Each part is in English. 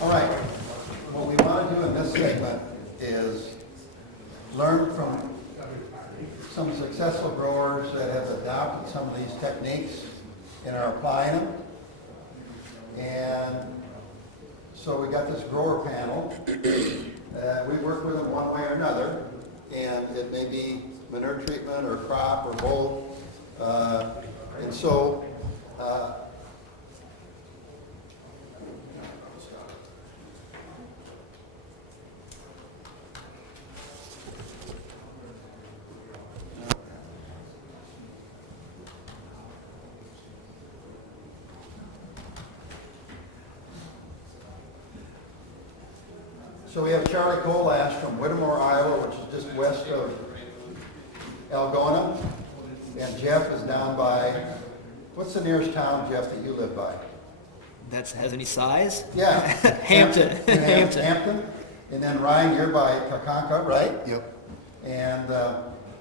All right, what we want to do in this segment is learn from some successful growers that have adopted some of these techniques and are applying them. And so we got this grower panel. We work with them one way or another, and it may be manure treatment or crop or both. And so So we have Charlie Golash from Whittemore, Iowa, which is just west of Algona. And Jeff is down by, what's the nearest town, Jeff, that you live by? That has any size? Yeah. Hampton. Hampton. Hampton. And then Ryan, you're by Takanka, right? Yep. And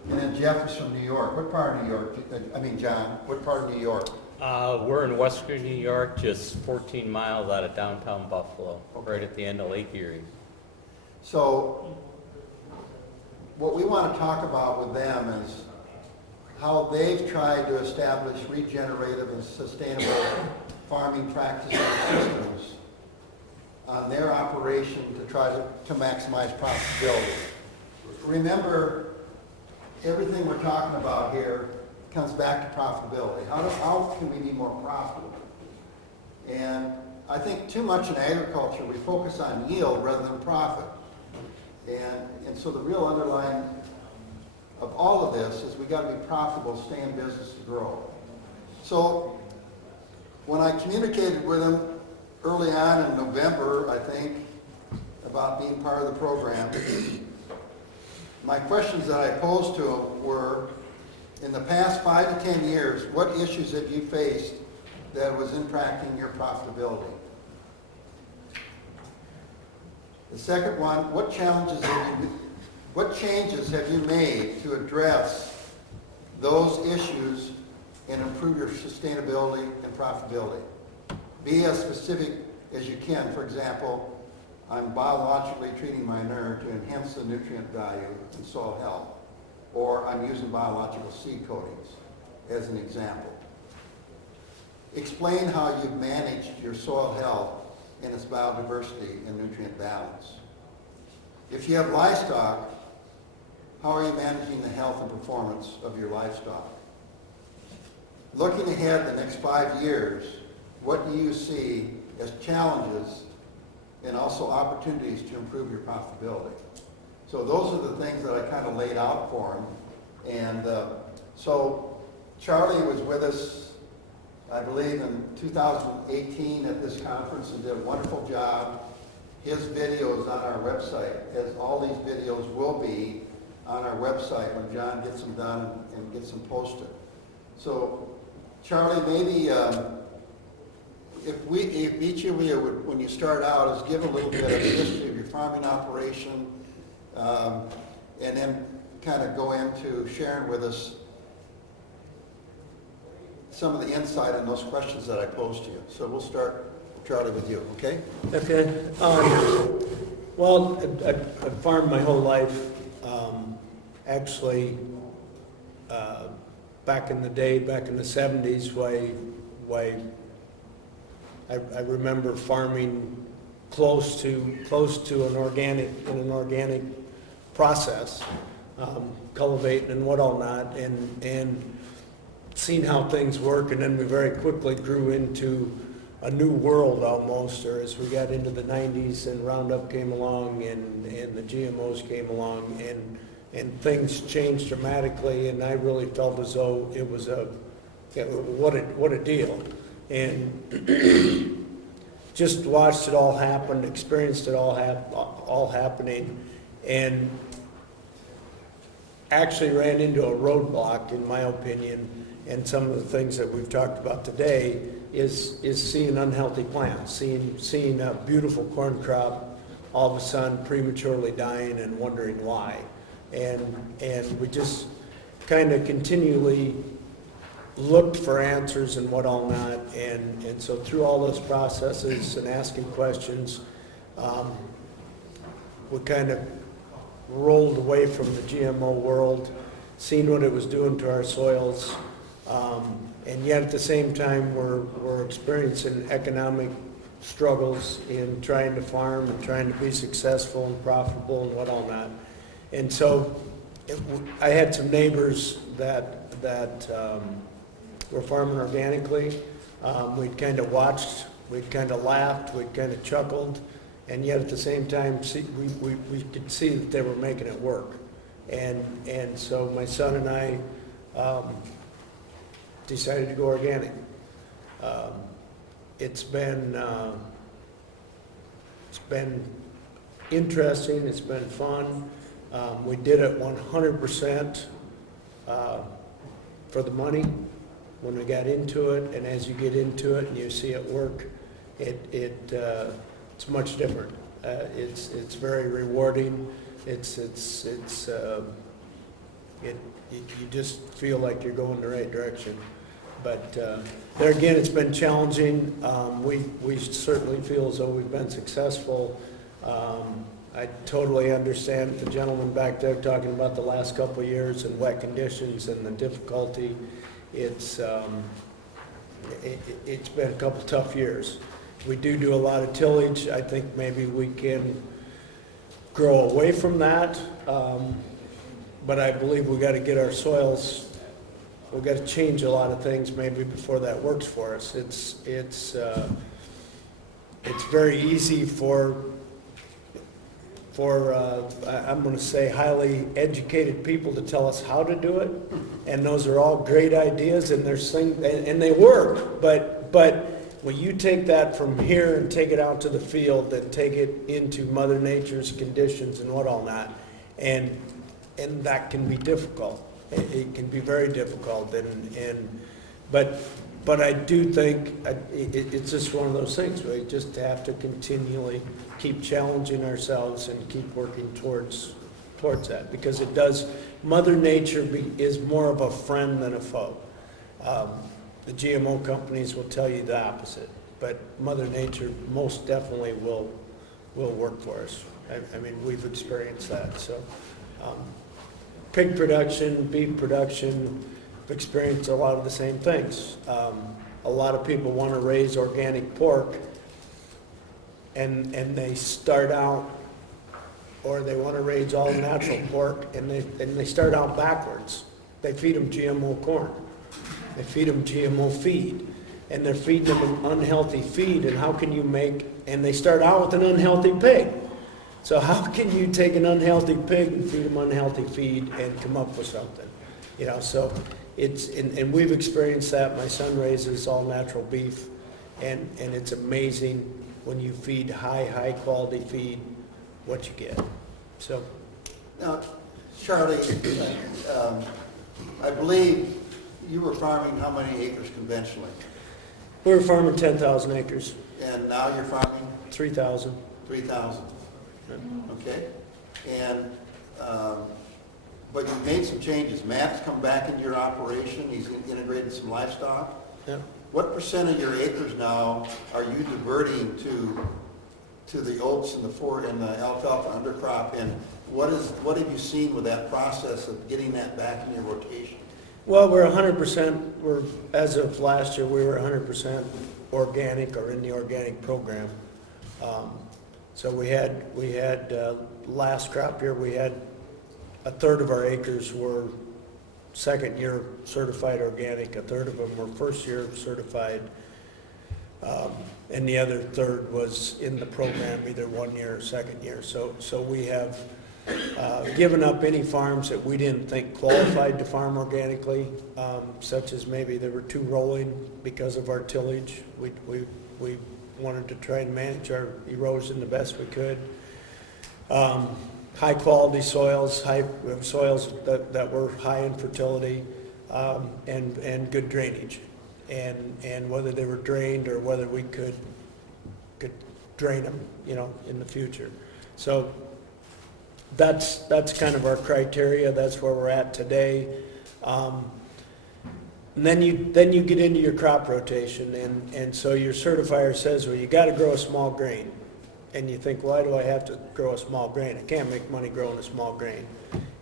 then Jeff is from New York. What part of New York? I mean, John, what part of New York? We're in western New York, just 14 miles out of downtown Buffalo, right at the end of Lake Erie. So what we want to talk about with them is how they've tried to establish regenerative and sustainable farming practices and systems on their operation to try to maximize profitability. Remember, everything we're talking about here comes back to profitability. How can we be more profitable? And I think too much in agriculture, we focus on yield rather than profit. And so the real underlying of all of this is we got to be profitable, stay in business, and grow. So when I communicated with them early on in November, I think, about being part of the program, my questions that I posed to them were, in the past 5 to 10 years, what issues have you faced that was impacting your profitability? The second one, what changes have you made to address those issues and improve your sustainability and profitability? Be as specific as you can. For example, I'm biologically treating my manure to enhance the nutrient value and soil health, or I'm using biological seed coatings as an example. Explain how you've managed your soil health and its biodiversity and nutrient balance. If you have livestock, how are you managing the health and performance of your livestock? Looking ahead the next 5 years, what do you see as challenges and also opportunities to improve your profitability? So those are the things that I kind of laid out for him. And so Charlie was with us, I believe, in 2018 at this conference and did a wonderful job. His video is on our website, as all these videos will be on our website when John gets them done and gets them posted. So Charlie, maybe if each of you would, when you start out, is give a little bit of a history of your farming operation, and then kind of go into sharing with us some of the insight on those questions that I posed to you. So we'll start, Charlie, with you, okay? Okay. Well, I farmed my whole life. Actually, back in the day, back in the 70s, I remember farming close to an organic process, cultivating and what all not, and seen how things work, and then we very quickly grew into a new world almost, or as we got into the 90s and Roundup came along and the GMOs came along, and things changed dramatically, and I really felt as though it was what a deal. And just watched it all happen, experienced it all happening, and actually ran into a roadblock, in my opinion, and some of the things that we've talked about today is seeing unhealthy plants, seeing a beautiful corn crop all of a sudden prematurely dying and wondering why. And we just kind of continually looked for answers and what all not, and so through all those processes and asking questions, We kind of rolled away from the GMO world, seen what it was doing to our soils, and yet at the same time, we're experiencing economic struggles in trying to farm and trying to be successful and profitable and what all not. And so I had some neighbors that were farming organically. We'd kind of watched, we'd kind of laughed, we'd kind of chuckled, and yet at the same time, we could see that they were making it work. And so my son and I decided to go organic. It's been interesting, it's been fun. We did it 100% for the money when we got into it, and as you get into it and you see it work, it's much different. It's very rewarding. You just feel like you're going the right direction. But there again, it's been challenging. We certainly feel as though we've been successful. I totally understand the gentleman back there talking about the last couple of years and wet conditions and the difficulty. It's been a couple tough years. We do a lot of tillage. I think maybe we can grow away from that. But I believe we got to get our soils, we've got to change a lot of things maybe before that works for us. It's very easy for I'm going to say highly educated people to tell us how to do it, and those are all great ideas, and there's things, and they work. But when you take that from here and take it out to the field and take it into Mother Nature's conditions and what all not, and that can be difficult. It can be very difficult, but I do think it's just one of those things. We just have to continually keep challenging ourselves and keep working towards that, because it does. Mother Nature is more of a friend than a foe. The GMO companies will tell you the opposite, but Mother Nature most definitely will work for us. I mean, we've experienced that. So, pig production, beef production, we've experienced a lot of the same things. A lot of people want to raise organic pork, and they start out, or they want to raise all natural pork, and they start out backwards. They feed them GMO corn. They feed them GMO feed, and they're feeding them an unhealthy feed. And how can you and they start out with an unhealthy pig. So how can you take an unhealthy pig and feed them unhealthy feed and come up with something? So and we've experienced that. My son raises all natural beef, and it's amazing when you feed high quality feed, what you get. So Now, Charlie, I believe you were farming how many acres conventionally? we were farming 10,000 acres, And now you're farming 3,000. 3,000, okay? And, but you've made some changes. Matt's come back into your operation, he's integrated some livestock. Yep. What percent of your acres now are you diverting to the oats and the alfalfa undercrop? And what have you seen with that process of getting that back in your rotation? Well, we're 100%, as of last year, we were 100% organic or in the organic program. So we had last crop year, we had a third of our acres were second year certified organic, a third of them were first year certified, and the other third was in the program either 1 year or second year. So we have given up any farms that we didn't think qualified to farm organically, such as maybe they were too rolling because of our tillage. We wanted to try and manage our erosion the best we could. High quality soils, soils that were high in fertility, and good drainage, and whether they were drained or whether we could drain them, in the future. So that's kind of our criteria. That's where we're at today. And then you get into your crop rotation, and so your certifier says, well, you got to grow a small grain. And you think, why do I have to grow a small grain? I can't make money growing a small grain.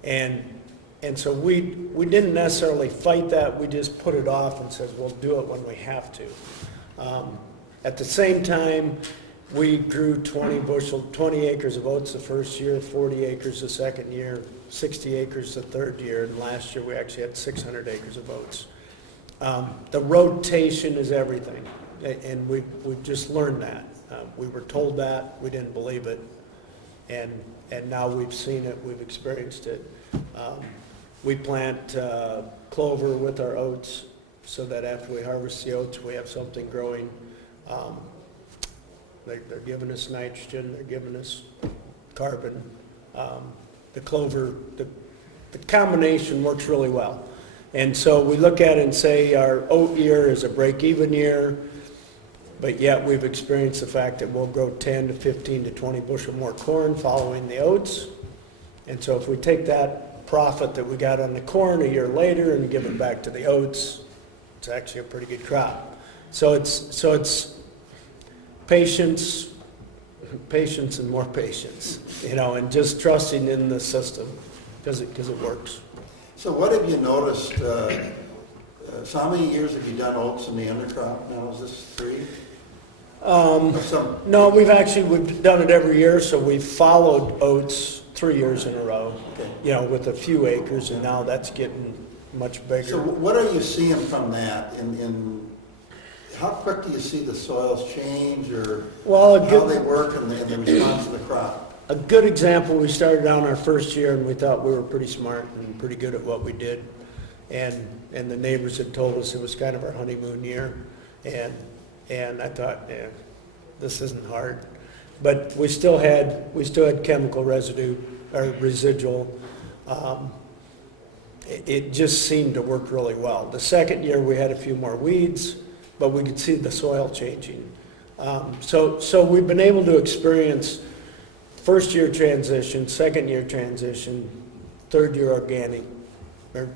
And so we didn't necessarily fight that, we just put it off and said, we'll do it when we have to. At the same time, we grew 20 acres of oats the first year, 40 acres the second year, 60 acres the third year, and last year we actually had 600 acres of oats. The rotation is everything, and we just learned that. We were told that, we didn't believe it, and now we've seen it, we've experienced it. We plant clover with our oats so that after we harvest the oats, we have something growing. They're giving us nitrogen, they're giving us carbon. The clover, the combination works really well. And so we look at it and say our oat year is a break-even year, but yet we've experienced the fact that we'll grow 10 to 15 to 20 bushel more corn following the oats. And so if we take that profit that we got on the corn a year later and give it back to the oats, it's actually a pretty good crop. So it's patience and more patience, and just trusting in the system because it works. So what have you noticed, so how many years have you done oats in the undercrop now? Is this 3? No, we've done it every year, so we've followed oats 3 years in a row, Okay. with a few acres, and now that's getting much bigger. So what are you seeing from that in how quick do you see the soils change or Well, how they work in the response to the crop? A good example, we started out our first year and we thought we were pretty smart and pretty good at what we did. And the neighbors had told us it was kind of our honeymoon year. And I thought, this isn't hard. But we still had chemical residue or residual. It just seemed to work really well. The second year we had a few more weeds, but we could see the soil changing. So we've been able to experience first year transition, second year transition, third year organic, or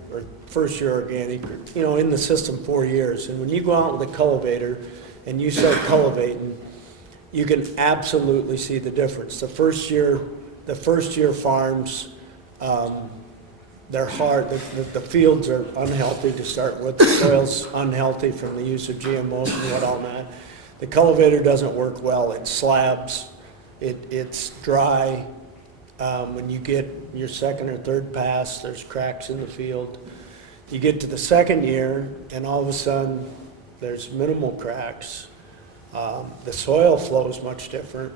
first year organic, in the system 4 years. And when you go out with a cultivator and you start cultivating, you can absolutely see the difference. The first year farms, they're hard, the fields are unhealthy to start with, the soil's unhealthy from the use of GMOs and whatnot. The cultivator doesn't work well, it slabs, it's dry. When you get your second or third pass, there's cracks in the field. You get to the second year, and all of a sudden, there's minimal cracks. The soil flows much different,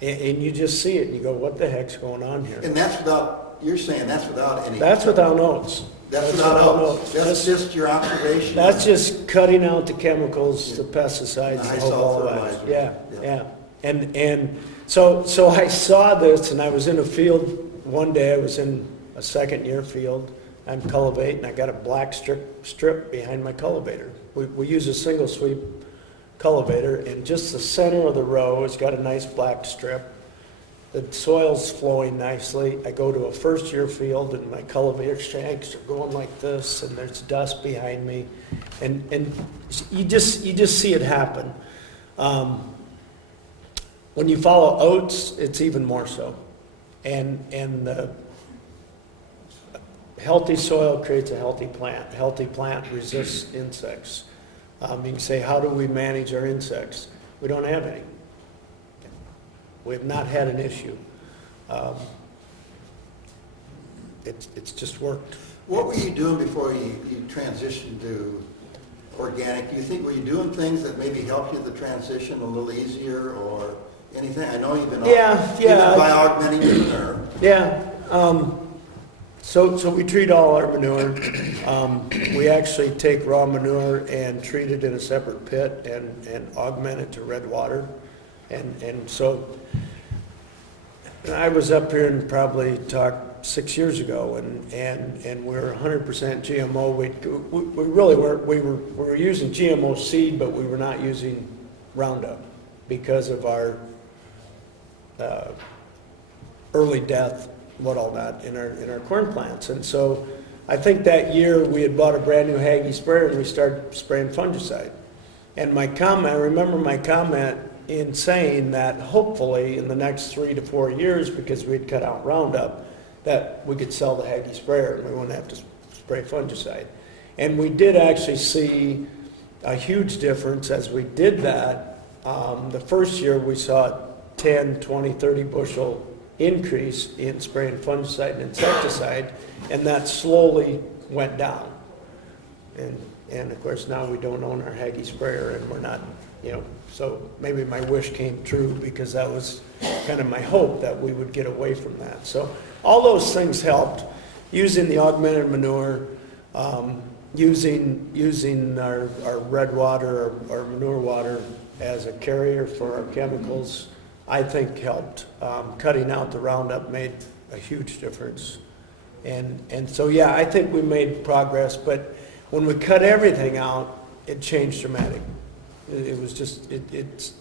and you just see it, and you go, what the heck's going on here? And that's without, you're saying that's without any... That's without oats. That's without oats. That's just your observation. That's just cutting out the chemicals, the pesticides, The the whole ball of fertilizer. wax. Yeah. Yeah. And so I saw this, and I was in a field one day. I was in a second year field. I'm cultivating. I got a black strip behind my cultivator. We use a single sweep cultivator, and just the center of the row has got a nice black strip. The soil's flowing nicely. I go to a first year field and my cultivator shanks are going like this, and there's dust behind me, and you just see it happen. When you follow oats, it's even more so, and the healthy soil creates a healthy plant. A healthy plant resists insects. You can say, how do we manage our insects? We don't have any. We have not had an issue. It's just worked. What were you doing before you transitioned to organic? Do you think, were you doing things that maybe helped you the transition a little easier or anything? I know you've been by augmenting your manure. Yeah. So we treat all our manure. We actually take raw manure and treat it in a separate pit and augment it to red water. And so I was up here and probably talked 6 years ago, and we're 100% GMO. We really weren't. We were using GMO seed, but we were not using Roundup because of our early death, in our corn plants. And so I think that year we had bought a brand new Hagie sprayer and we started spraying fungicide. And I remember my comment in saying that hopefully in the next 3 to 4 years, because we'd cut out Roundup, that we could sell the Hagie sprayer and we wouldn't have to spray fungicide. And we did actually see a huge difference as we did that. The first year we saw 10, 20, 30 bushel increase in spraying fungicide and insecticide, and that slowly went down. And of course now we don't own our Hagie sprayer and we're not, so maybe my wish came true because that was kind of my hope that we would get away from that. So all those things helped. Using the augmented manure, using our red water, our manure water as a carrier for our chemicals, I think helped. Cutting out the Roundup made a huge difference. And so, yeah, I think we made progress, but when we cut everything out, it changed dramatically. It was just, it's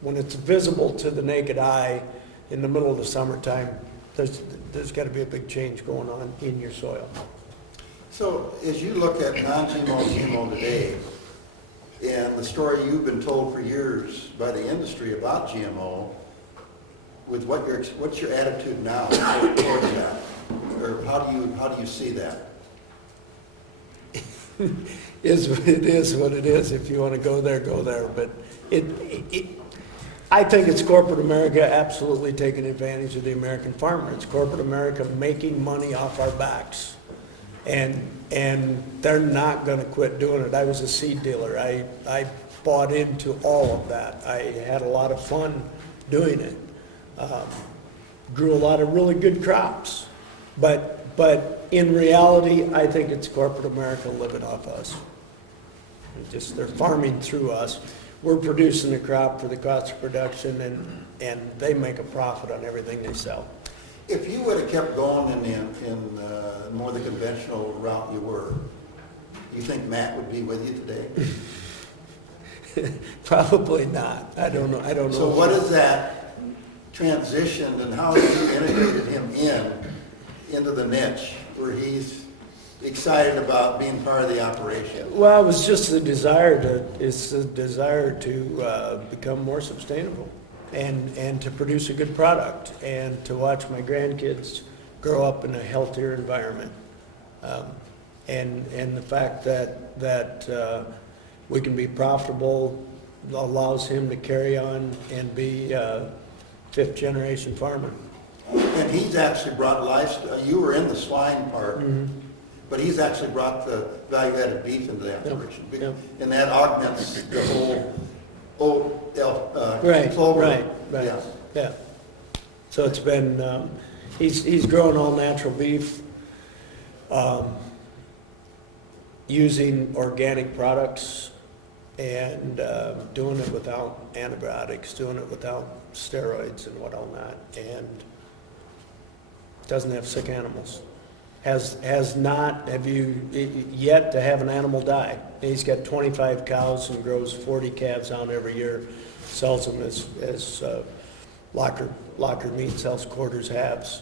when it's visible to the naked eye in the middle of the summertime, there's got to be a big change going on in your soil. So as you look at non-GMO, GMO today, and the story you've been told for years by the industry about GMO, with what's your attitude now towards that? Or how do you see that? It is what it is. If you want to go there, go there. But I think it's corporate America absolutely taking advantage of the American farmer. It's corporate America making money off our backs. And they're not going to quit doing it. I was a seed dealer. I bought into all of that. I had a lot of fun doing it. Grew a lot of really good crops. But in reality, I think it's corporate America living off us. They're farming through us. We're producing the crop for the cost of production, and they make a profit on everything they sell. If you would have kept going in more the conventional route you were, do you think Matt would be with you today? Probably not. I don't know. So what is that transition, and how have you integrated him into the niche where he's excited about being part of the operation? Well, it was just the desire to become more sustainable and to produce a good product and to watch my grandkids grow up in a healthier environment. And the fact that we can be profitable allows him to carry on and be a fifth generation farmer. And he's actually brought you were in the swine part, but he's actually brought the value-added beef into the operation. Yep. And that augments the whole Right. clover. Yeah. So it's been, he's grown all natural beef, using organic products and doing it without antibiotics, doing it without steroids and what all not, and doesn't have sick animals. Has not, have you yet to have an animal die. He's got 25 cows and grows 40 calves out every year, sells them as locker meat, sells quarters, halves.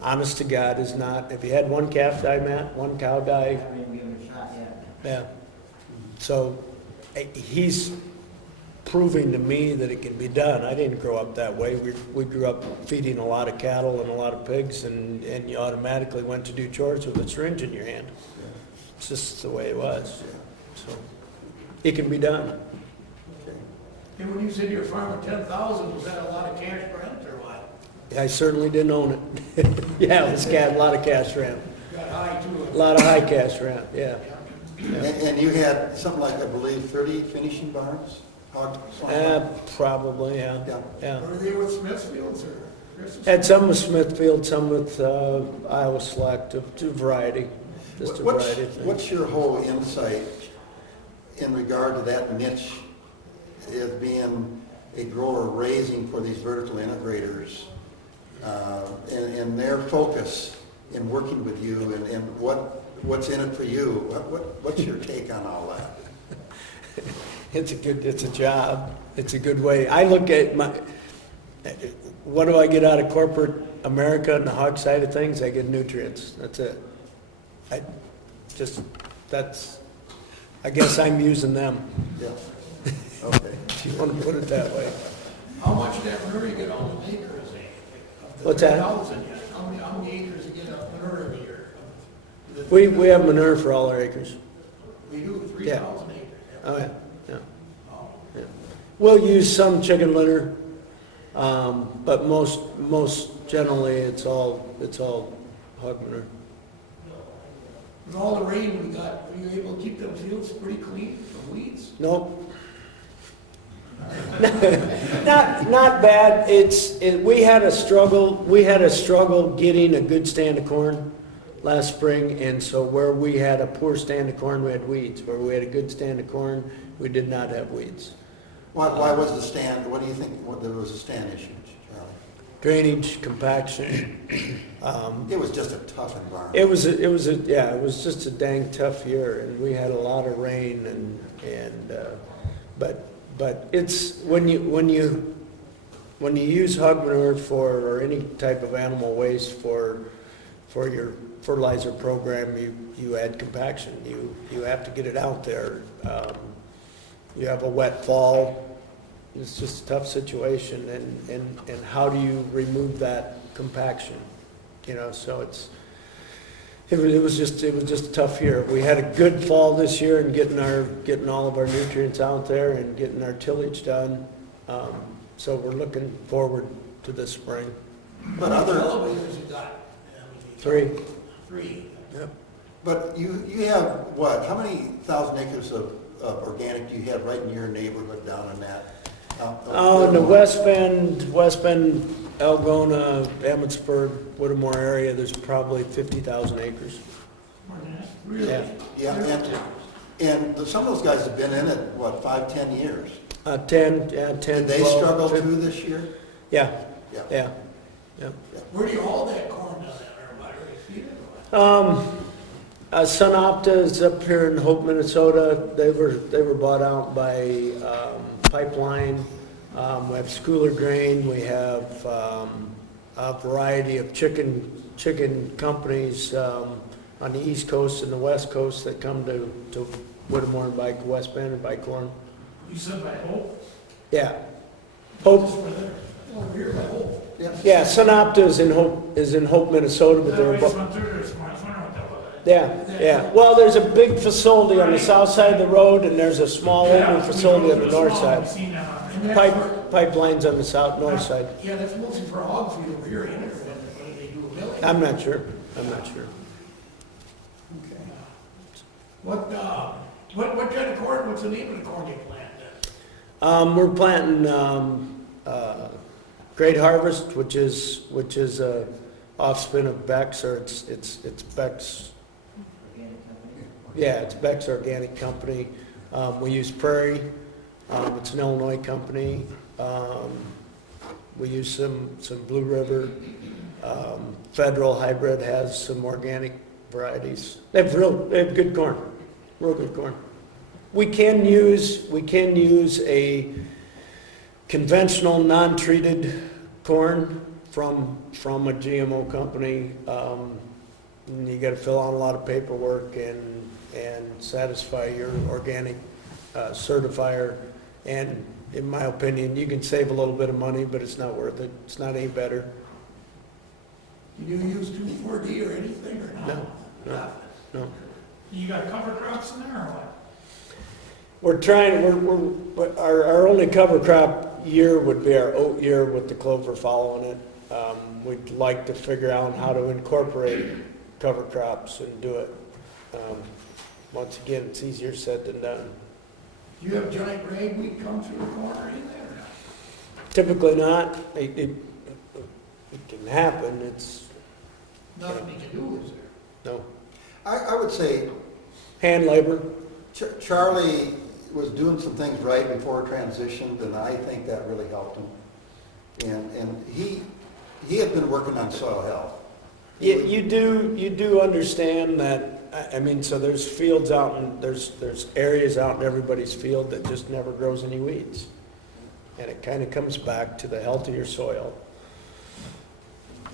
Honest to God is not, have you had one calf die, Matt? One cow die? I haven't given it a shot yet. Yeah. So he's proving to me that it can be done. I didn't grow up that way. We grew up feeding a lot of cattle and a lot of pigs, and you automatically went to do chores with a syringe in your hand. It's just the way it was. So it can be done. And when you said you're farming 10,000, was that a lot of cash rent or what? I certainly didn't own it. Yeah, it was a lot of cash rent. Got high too. A lot of high cash rent, yeah. And you had something like, I believe, 30 finishing barns? Swine barns? Probably, yeah. Yeah. Were they with Smithfields or Christmas? Had some with Smithfield, some with Iowa Select, a variety, just a variety of things. What's your whole insight in regard to that niche as being a grower raising for these vertical integrators and their focus in working with you and what's in it for you? What's your take on all that? It's a job. It's a good way. I look at what do I get out of corporate America and the hog side of things? I get nutrients. That's it. I guess I'm using them. Yeah. Okay. if you want to put it that way. How much of that manure you get on an acre is it? Of the What's that? 3,000, how many acres you get of manure every year? We have manure for all our acres. We do 3,000 acres. Oh, yeah, yeah. Oh. Yeah. We'll use some chicken litter, but most generally, it's all hog manure. With all the rain we got, were you able to keep them fields pretty clean from weeds? Nope. Not bad. We had a struggle getting a good stand of corn last spring, and so where we had a poor stand of corn, we had weeds. Where we had a good stand of corn, we did not have weeds. Why was the stand, what do you think, there was a stand issue, Charlie? Drainage, compaction. It was just a tough environment. It was just a dang tough year, and we had a lot of rain, but it's when you use hog manure or any type of animal waste for your fertilizer program, you add compaction. You have to get it out there. You have a wet fall. It's just a tough situation, and how do you remove that compaction? So it was just a tough year. We had a good fall this year in getting all of our nutrients out there and getting our tillage done. So we're looking forward to this spring. But How many other, elevators you got? Three. Three. Yep. but you have what, how many thousand acres of organic do you have right in your neighborhood down in that? Oh, in the West Bend, Algona, Emmitsburg, Whittemore area, there's probably 50,000 acres. More than that. Really? Yeah. Yeah, and some of those guys have been in it, what, 5, 10 years? 10, Did they 12, struggle 15. too this year? Yeah, Yeah. yeah. Where do you haul that corn down there, or what, or you feed it, or what? SunOpta is up here in Hope, Minnesota. They were bought out by Pipeline. We have Schooler Grain. We have a variety of chicken companies on the East Coast and the West Coast that come to Whittemore and buy West Bend and buy corn. You said by Hope? Yeah. Hope. Just where they're, over here by Hope. Yeah, SunOpta is in Hope, Minnesota, but That they're. way just went through there this morning, I was wondering what that was. Yeah. Well, there's a big facility on the south side of the road, and there's a small open facility on the north I've side. seen that on. And that's where- Pipelines on the north side. Yeah, that's mostly for hog feed over here, ain't it, when they do milling? I'm not sure. What kind of corn, what's the name of the corn you plant then? We're planting Great Harvest, which is a offspin of Beck's, or it's Beck's. Yeah, it's Beck's Organic Company. We use Prairie. It's an Illinois company. We use some Blue River. Federal Hybrid has some organic varieties. They have good corn, real good corn. We can use a conventional, non-treated corn from a GMO company. And you got to fill out a lot of paperwork and satisfy your organic certifier. And in my opinion, you can save a little bit of money, but it's not worth it. It's not any better. Do you use 2,4-D or anything, or not? No. Nothing. No. You got cover crops in there, or what? We're trying, but our only cover crop year would be our oat year with the clover following it. We'd like to figure out how to incorporate cover crops and do it. Once again, it's easier said than done. Do you have giant ragweed come through the corn or anything, or not? Typically not. It can happen. It's, Nothing you can do, is there? no. I would say Hand labor. Charlie was doing some things right before he transitioned, and I think that really helped him. And he had been working on soil health. You do understand that, I mean, so there's fields out and there's areas out in everybody's field that just never grows any weeds. And it kind of comes back to the health of your soil.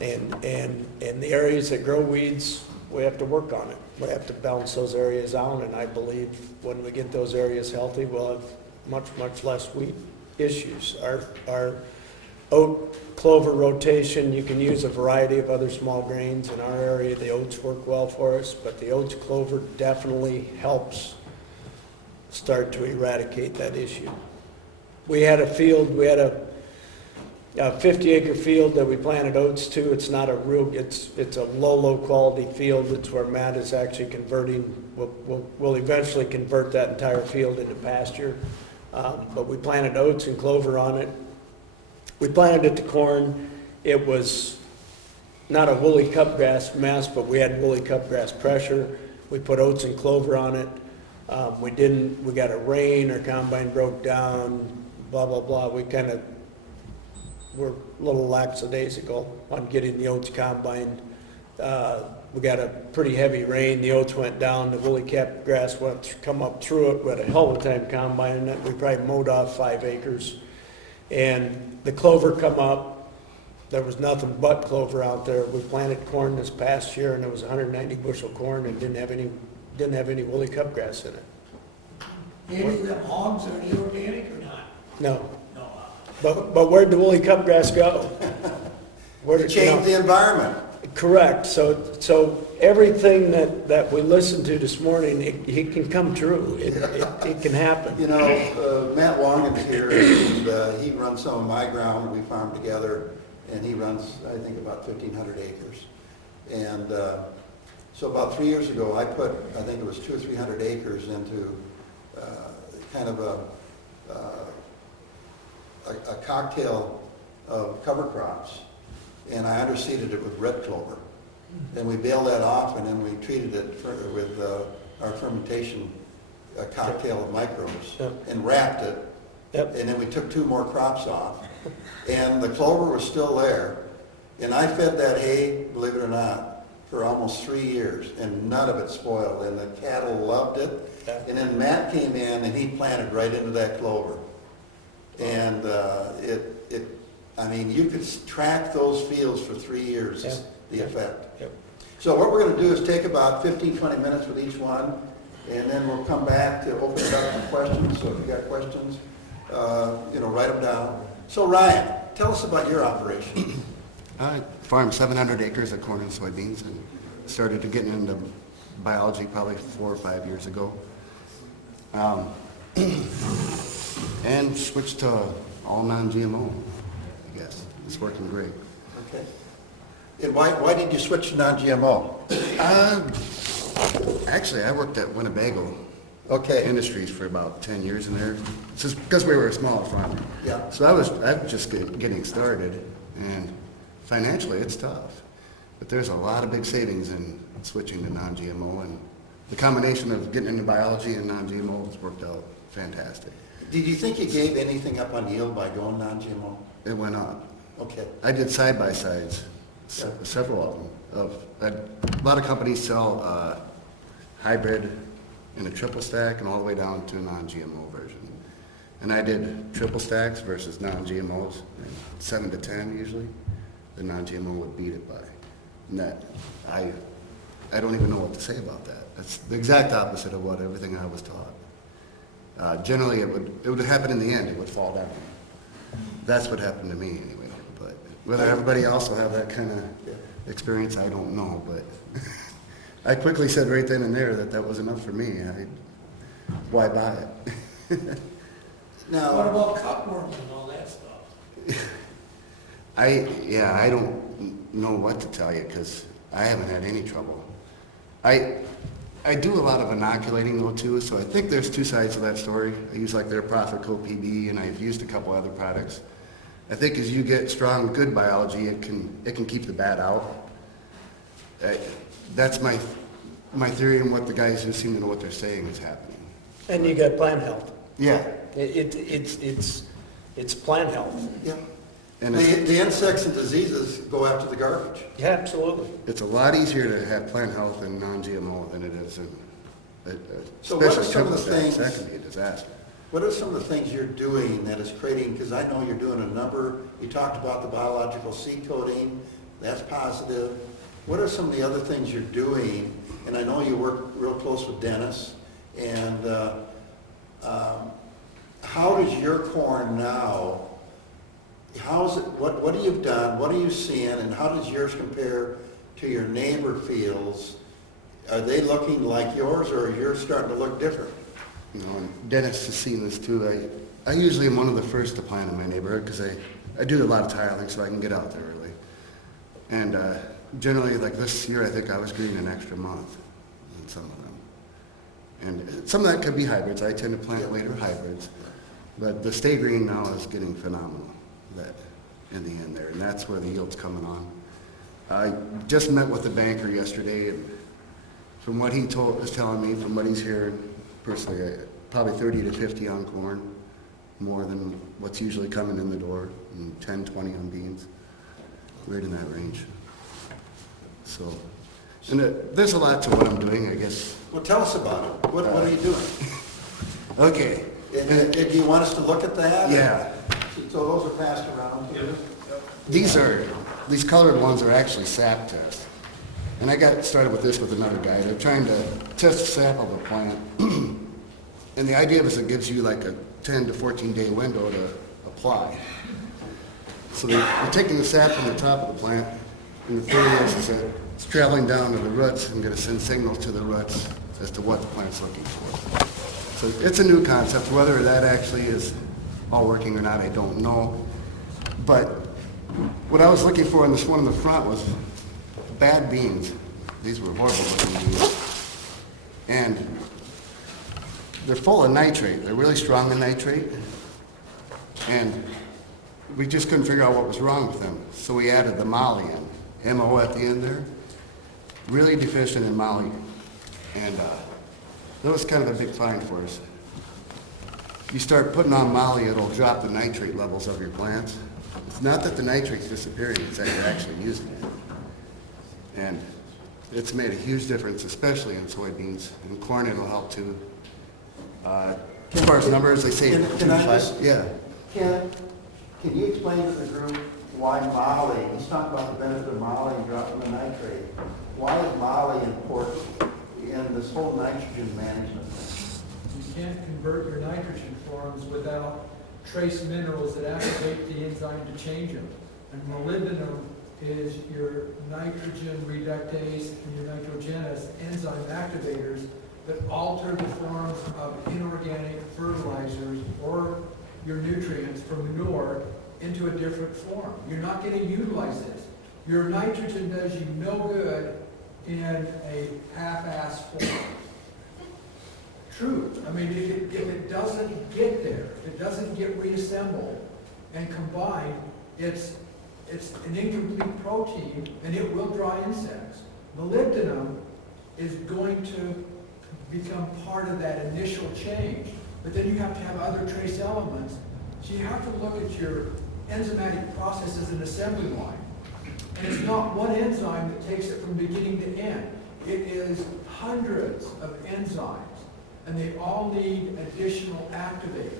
And the areas that grow weeds, we have to work on it. We have to balance those areas out, and I believe when we get those areas healthy, we'll have much less wheat issues. Our oat clover rotation, you can use a variety of other small grains. In our area, the oats work well for us, but the oats clover definitely helps start to eradicate that issue. We had a 50-acre field that we planted oats to. It's not a real, it's a low quality field. It's where Matt is actually converting, we'll eventually convert that entire field into pasture. But we planted oats and clover on it. We planted it to corn. It was not a woolly cupgrass mess, but we had woolly cupgrass pressure. We put oats and clover on it. We got a rain, our combine broke down, blah, blah, blah. We kind of were a little lackadaisical on getting the oats combined. We got a pretty heavy rain, the oats went down, the woolly cupgrass come up through it. We had a hell of a time combining it. We probably mowed off 5 acres. And the clover come up, there was nothing but clover out there. We planted corn this past year and it was 190 bushel corn and didn't have any woolly cupgrass in it. Any of them hogs, are they organic or not? No. No. But where'd the woolly cupgrass go? Where'd To it change the environment. Correct. So everything that we listened to this morning, it can come true. It can happen. You know, Matt Wangen's here, and he runs some of my ground, we farm together, and he runs, I think, about 1,500 acres. And so about 3 years ago, I put, I think it was 200 or 300 acres into kind of a cocktail of cover crops, and I underseeded it with red clover. Then we baled that off, and then we treated it with our fermentation cocktail of microbes, Yep. and wrapped it. Yep. And then we took 2 more crops off, and the clover was still there. And I fed that hay, believe it or not, for almost 3 years, and none of it spoiled, and the cattle loved it. Yeah. And then Matt came in, and he planted right into that clover. And I mean, you could track those fields for 3 years, Yeah. the effect. Yep. So what we're going to do is take about 15, 20 minutes with each one, and then we'll come back to open it up to questions. So if you got questions, write them down. So Ryan, tell us about your operation. I farmed 700 acres of corn and soybeans and started to get into biology probably 4 or 5 years ago. And switched to all non-GMO, I guess. It's working great. Okay. And why did you switch to non-GMO? Actually, I worked at Winnebago Okay. Industries for about 10 years in there. It's just because we were a small farm. Yeah. So I was just getting started, and financially it's tough. But there's a lot of big savings in switching to non-GMO, and the combination of getting into biology and non-GMO has worked out fantastic. Did you think you gave anything up on yield by going non-GMO? It went up. Okay. I did side-by-sides, several of them. A lot of companies sell hybrid in a triple stack and all the way down to a non-GMO version. And I did triple stacks versus non-GMOs, 7 to 10 usually. The non-GMO would beat it by. And that, I don't even know what to say about that. That's the exact opposite of what everything I was taught. Generally, it would happen in the end. It would fall down. That's what happened to me anyway. But whether everybody else will have that kind of experience, I don't know. But I quickly said right then and there that was enough for me. Why buy it? What Now, about cutworms and all that stuff? I don't know what to tell you because I haven't had any trouble. I do a lot of inoculating though too, so I think there's 2 sides to that story. I use like their Profit Co PB, and I've used a couple other products. I think as you get strong, good biology, it can keep the bad out. That's my theory, and what the guys who seem to know what they're saying is happening. And you got plant health. Yeah. It's plant health. yeah. And The insects and diseases go after the garbage. Yeah, absolutely. it's a lot easier to have plant health in non-GMO than it is in So what are especially some of the triple stacks. things- That can be a disaster. What are some of the things you're doing that is creating, because I know you're doing a number, you talked about the biological seed coating, that's positive. What are some of the other things you're doing? And I know you work real close with Dennis, and how does your corn now, how is it, what do you've done, what are you seeing, and how does yours compare to your neighbor fields? Are they looking like yours, or is yours starting to look different? You know, and Dennis has seen this too. I usually am one of the first to plant in my neighborhood because I do a lot of tiling so I can get out there early. And generally, like this year, I think I was greening an extra month on some of them. And some of that could be hybrids. I tend to plant later hybrids. But the stay green now is getting phenomenal that in the end there, and that's where the yield's coming on. I just met with the banker yesterday, and from what he was telling me, from what he's hearing, personally, probably 30 to 50 on corn, more than what's usually coming in the door, and 10, 20 on beans, right in that range. So, and there's a lot to what I'm doing, I guess. Well, tell us about it. What are you doing? Okay. And do you want us to look at that? Yeah. So those are passed around here? These colored ones are actually sap tests. And I got started with this with another guy. They're trying to test the sap of a plant. And the idea is it gives you like a 10 to 14 day window to apply. So they're taking the sap from the top of the plant, and the theory is that it's traveling down to the roots and going to send signals to the roots as to what the plant's looking for. So it's a new concept. Whether that actually is all working or not, I don't know. But what I was looking for in this one in the front was bad beans. These were horrible looking beans. And they're full of nitrate. They're really strong in nitrate. And we just couldn't figure out what was wrong with them. So we added the moly in, M-O at the end there. Really deficient in moly. And that was kind of a big find for us. You start putting on moly, it'll drop the nitrate levels of your plants. It's not that the nitrate's disappearing, it's that you're actually using it. And it's made a huge difference, especially in soybeans. And corn, it'll help too. As far as numbers, they say Can I just- yeah. Ken, can you explain to the group why moly, he's talking about the benefit of moly and dropping the nitrate. Why is moly important in this whole nitrogen management thing? You can't convert your nitrogen forms without trace minerals that activate the enzyme to change them. And molybdenum is your nitrogen reductase and your nitrogenous enzyme activators that alter the forms of inorganic fertilizers or your nutrients from manure into a different form. You're not going to utilize this. Your nitrogen does you no good in a half-ass form. True. I mean, if it doesn't get there, if it doesn't get reassembled and combined, it's an incomplete protein and it will draw insects. Molybdenum is going to become part of that initial change, but then you have to have other trace elements. So you have to look at your enzymatic process as an assembly line. And it's not one enzyme that takes it from beginning to end. It is hundreds of enzymes, and they all need additional activators.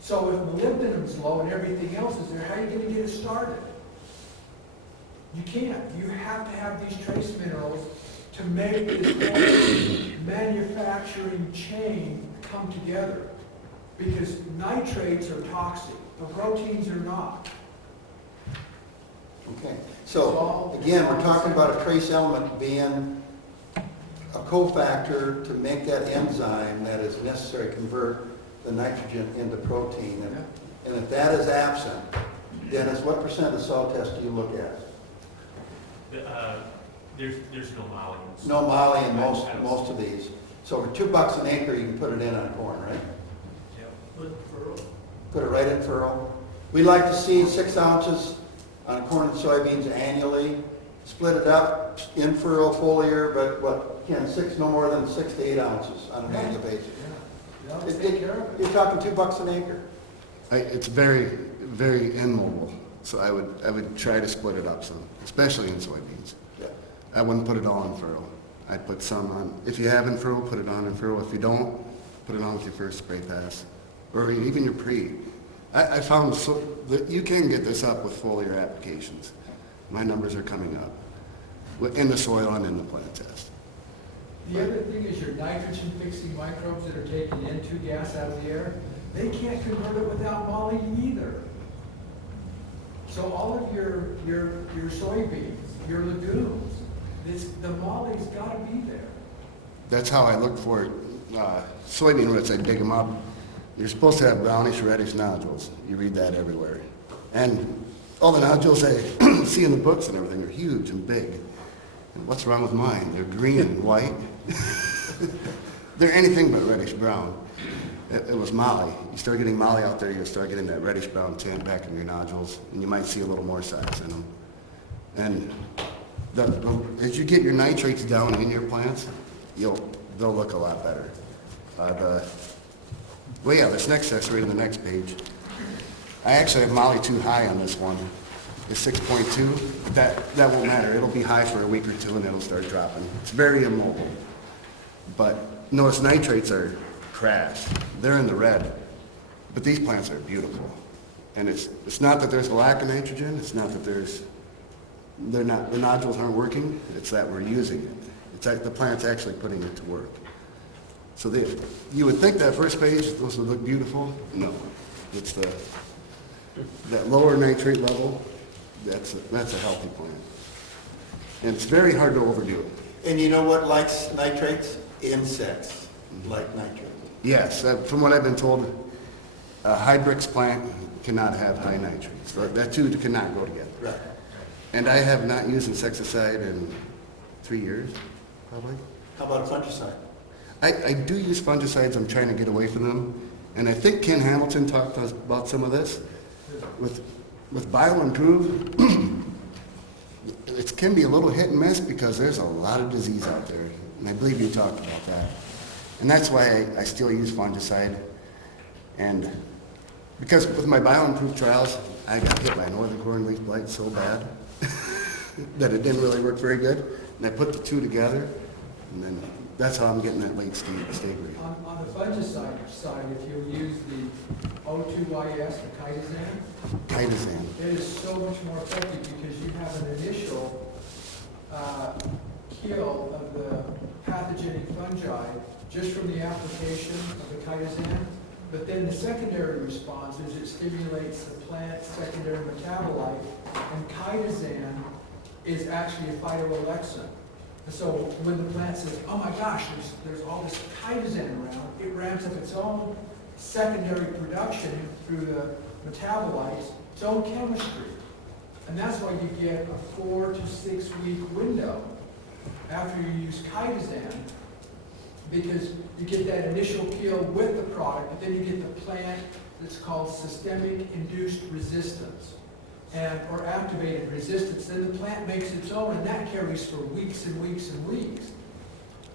So if molybdenum's low and everything else is there, how are you going to get it started? You can't. You have to have these trace minerals to make this whole manufacturing chain come together. Because nitrates are toxic, the proteins are not. Okay, so again, we're talking about a trace element being a cofactor to make that enzyme that is necessary to convert the nitrogen into protein. And if that is absent, Dennis, what percent of soil test do you look at? There's no moly. No moly in most of these. So for $2 an acre, you can put it in on corn, right? Put it right in furrow. We like to see 6 ounces on corn and soybeans annually. Split it up in furrow, foliar, but no more than 6 to 8 ounces on an annual basis. You're talking $2 an acre. It's very, very immobile. So I would try to split it up some, especially in soybeans. Yeah. I wouldn't put it all in furrow. I'd put some on. If you have in furrow, put it on in furrow. If you don't, put it on with your first spray pass, or even your pre. I found that you can get this up with foliar applications. My numbers are coming up in the soil and in the plant test. The other thing is your nitrogen-fixing microbes that are taking N2 gas out of the air. they can't convert it without moly either. So all of your soybeans, your legumes, the moly's gotta be there. That's how I look for soybean roots. I dig them up. You're supposed to have brownish reddish nodules. You read that everywhere. And all the nodules I see in the books and everything are huge and big. And what's wrong with mine? They're green and white. They're anything but reddish brown. It was moly. You start getting moly out there, you'll start getting that reddish brown tint back in your nodules, and you might see a little more size in them. And as you get your nitrates down in your plants, they'll look a lot better. This next accessory on the next page. I actually have moly too high on this one. It's 6.2. That won't matter. It'll be high for a week or two and it'll start dropping. It's very immobile. But notice nitrates are crashed. They're in the red. But these plants are beautiful. And it's not that there's a lack of nitrogen. It's not that the nodules aren't working. It's that we're using it. It's like the plant's actually putting it to work. So you would think that first page, those would look beautiful. No. It's that lower nitrate level, that's a healthy plant. And it's very hard to overdo it. And you know what likes nitrates? Insects like nitrates. Yes, from what I've been told, a Hybrid plant cannot have high nitrates. That two cannot go together. Right. And I have not used insecticide in 3 years, probably. How about a fungicide? I do use fungicides. I'm trying to get away from them. And I think Ken Hamilton talked to us about some of this. With BioImprove, it can be a little hit and miss because there's a lot of disease out there. And I believe you talked about that. And that's why I still use fungicide. And because with my BioImprove trials, I got hit by northern corn leaf blight so bad that it didn't really work very good. And I put the two together, and then that's how I'm getting that late stage rate. On the fungicide side, if you use the O2YS, the chitosan, Chitosan. it is so much more effective because you have an initial kill of the pathogenic fungi just from the application of the chitosan. But then the secondary response is it stimulates the plant's secondary metabolite, and chitosan is actually a phytoalexin. And so when the plant says, oh my gosh, there's all this chitosan around, it ramps up its own secondary production through the metabolites, its own chemistry. And that's why you get a 4 to 6 week window after you use chitosan, because you get that initial kill with the product, but then you get the plant that's called systemic induced resistance. Or activated resistance, then the plant makes its own, and that carries for weeks and weeks and weeks.